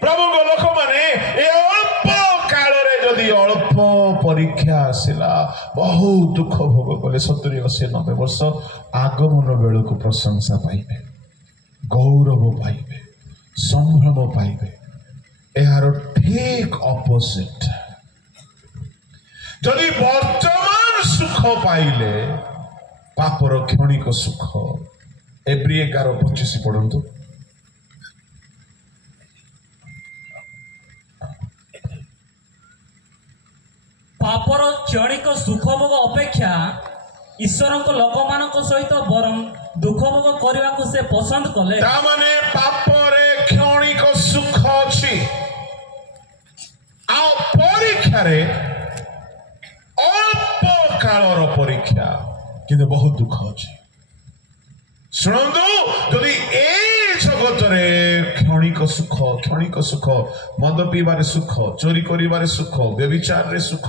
प्रभु को लोक माने ए अल्प काल रे जदि अल्प परीक्षा आसिला, बहुत दुख भोग कले 70 80 90 वर्ष आगमन बेल को प्रशंसा पाइबे, गौरव पाइबे, संभ्रम पाइबे। यार ठीक ऑपोजिट जदि वर्तमान सुख पाइले पापर क्षणिक सुख। एब्री 11:25 पढ़ंतु। पापर क्षणिक सुख भोग अपेक्षा ईश्वर लोक मान सहित बरम दुख भोग करने को से पसंद कले। तामाने पापरे क्षणिक सुख अछि आ परीक्षा रे अल्प कालर परीक्षा किंतु बहुत दुख अछि। शुणु यदि ए जगत रे क्षणिक सुख मद पीबार सुख, चोरी करिबार सुख, व्यभिचार रे सुख,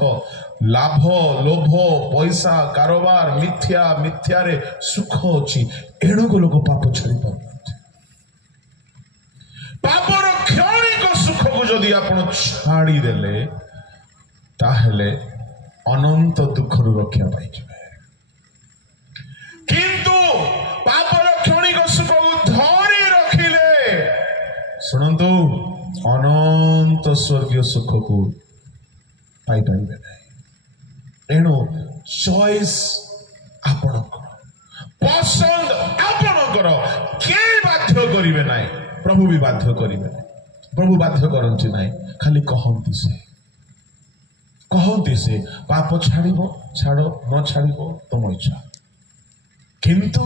लाभ लोभ पैसा कारोबार मिथ्या रे सुख अछि, एणु को लोक पाप छाड़ी पारबे। पापर क्षणिक सुख को जदि आपण छाड़ी देले ताहेले अनंत दुख रु रक्षा पाई जिवे। किंतु पापर क्षणिक सुख को धरि रखिले सुनंतु अनंत स्वर्गीय सुख को पाई पाइबे नहीं। एणु चॉइस आपणकर, पसंद आपणकर, के बाध्य करिवे नहीं। प्रभु भी बाध्य करिवे नहीं। प्रभु बाध्य करंती नहीं, खाली कहंती से पाप छाड़िबो छाड़ो, न छाड़िबो तुम इच्छा। किंतु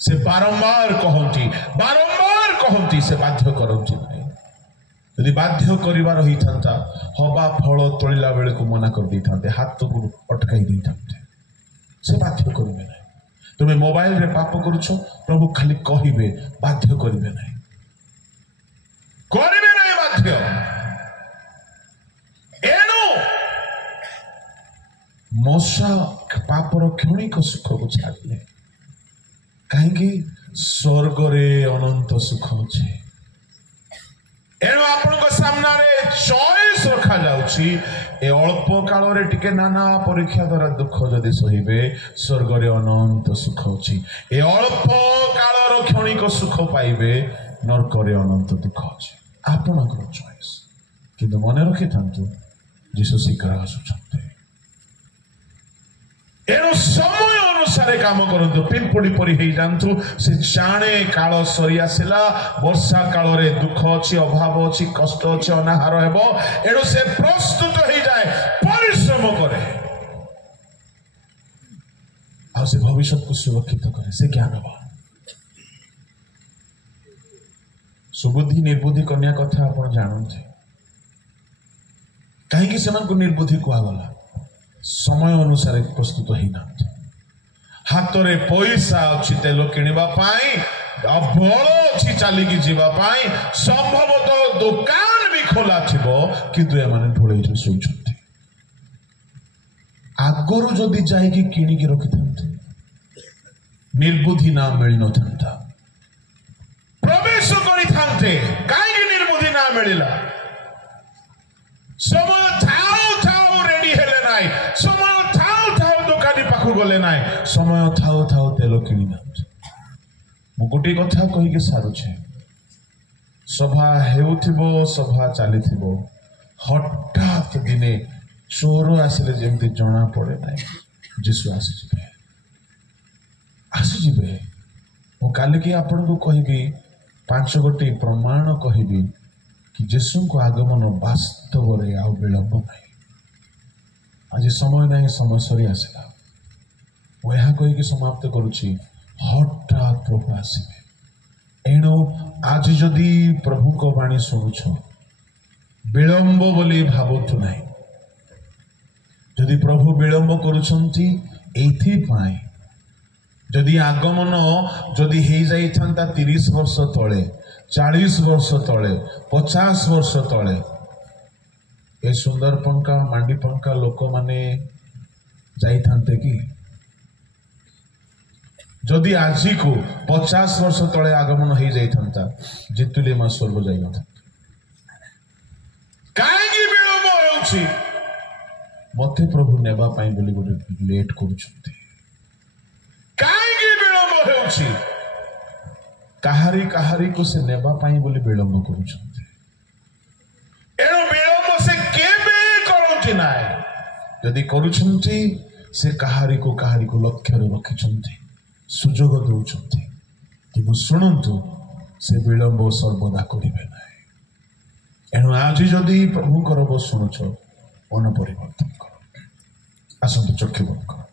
से बारंबार कहंती से बाध्य करंती नहीं। यदि बाध्य करिवार होई थांता हवा फल तोलिला बेले को मना कर दी थांते, हाथ को अटकाई दी थांते। से बाध्य करिवे नहीं। तुमे मोबाइल रे पाप करूछो, प्रभु खाली कहिबे, बाध्य करिवे नहीं बाध्य। एणु मशा पापर क्षणिक सुख को छाड़िले कहीं स्वर्ग रे अनंत सुख अच्छे। एणु आपण सामने चॉइस रखा जाउछि। ए अल्प काल रे टिके नाना परीक्षा द्वारा दुख जदि सहिबे, स्वर्ग रे अनंत सुख अछि। ए अल्प कालर क्षणिक सुख पाइबे, नरक रे अनंत दुख अछि। आपणकर चॉइस। किंतु मन रखि थांतु जीसु शीघ्र आसुछन्ते। एणु समय अनुसार काम करंतु। पिंपुड़ी परी हेई जानतु से जाने काल सरी आसिला, वर्षा काल रे दुख अछि, अभाव अछि, कष्ट अछि, अनाहार हेबो। एणु से प्रस्तुत हेई जाए, परिश्रम करे आ से भविष्य को सुरक्षित करे। से ज्ञानवान। सुबुद्धि निर्बुद्धि कन्या कथा आपण जानते कहीं से निर्बुद्धि कहगला, समय अनुसार प्रस्तुत ही ना। हाथ में पैसा अच्छी तेल किणवा बल अच्छी चलिकी जावाई, संभवतः दुकान भी खोला थी किंतु एमाने ढोल शोचते। आगरू जदि जाइकी किणिकी रखि था निर्बुद्धि ना मिल न था, प्रवेश करी थांते कहीं निर्बुद्धि ना मिलला। समय थाऊ थाऊ रेडी हेले नाई, समय थाऊ थाऊ दुकानी पाखु गले नाई, समय थाऊ थाऊ तेल किणी ना। मु गोटे कथा कहीके सारुछे। सभा हेउथिबो, सभा चलीथिबो, हठात दिने चोर आसिले जेमती जना पड़े नाई, जीसु आसीजिबे। मु काली की आपन को कहिबी 5 गोटी प्रमाण कहिबी कि जीसु को आगमन वास्तव रे आ विलंब नहीं। आज समय नहीं, समय सरी आसला। वह कहीकि समाप्त करुछि। हठात प्रभु आसबे। एणु आज जदि प्रभु को वाणी शुणुछ, विलंब बोली भावतु नहीं। जदि प्रभु विलंब करुछंती एथि पाई যদি আগমন যদি ହେଇଯାଇଥାନ୍ତା 30 ବର୍ଷ ତଳେ 40 ବର୍ଷ ତଳେ 50 ବର୍ଷ ତଳେ ଏ ସୁନ୍ଦର ପଙ୍କା ମାଣ୍ଡି ପଙ୍କା ଲୋକମାନେ ଯାଇଥାନ୍ତେ କି? ଯଦି ଆଜିକୁ 50 ବର୍ଷ ତଳେ ଆଗମନ ହେଇଯାଇଥାନ୍ତା ଜିତୁଲି ମା ସ୍ୱର୍ଗ ଯାଇନଥାନ୍ତା। କାହିଁକି ବିଳମ୍ବ ହେଉଛି? ମତେ ପ୍ରଭୁ ନେବା ପାଇଁ ବୋଲି ଗୋଟେ ଲେଟ୍ କରୁଛନ୍ତି। କାହିଁକି ବିଳମ୍ବ ହେଉଛି? କାହାରିକୁ ସେ ନେବା ପାଇଁ ବୋଲି ବିଳମ୍ବ କରୁଛନ୍ତି। ଏଣୁ ବିଳମ୍ବ ସେ କେବେ କରନ୍ତି ନାହିଁ। ଯଦି କରୁଛନ୍ତି ସେ କାହାରିକୁ ଲକ୍ଷ୍ୟରେ ରଖିଛନ୍ତି, ସୁଯୋଗ ଦେଉଛନ୍ତି। କିନ୍ତୁ ଶୁଣନ୍ତୁ, ସେ ବିଳମ୍ବ ସର୍ବଦା କରିବେ ନାହିଁ। ଏଣୁ ଆଜି ଯଦି ପ୍ରଭୁଙ୍କର ଶୁଣୁଛ, ମନ ପରିବର୍ତ୍ତନ କର। ଆସନ୍ତୁ ଚକ୍ଷୁ ବନ୍ଦ କର।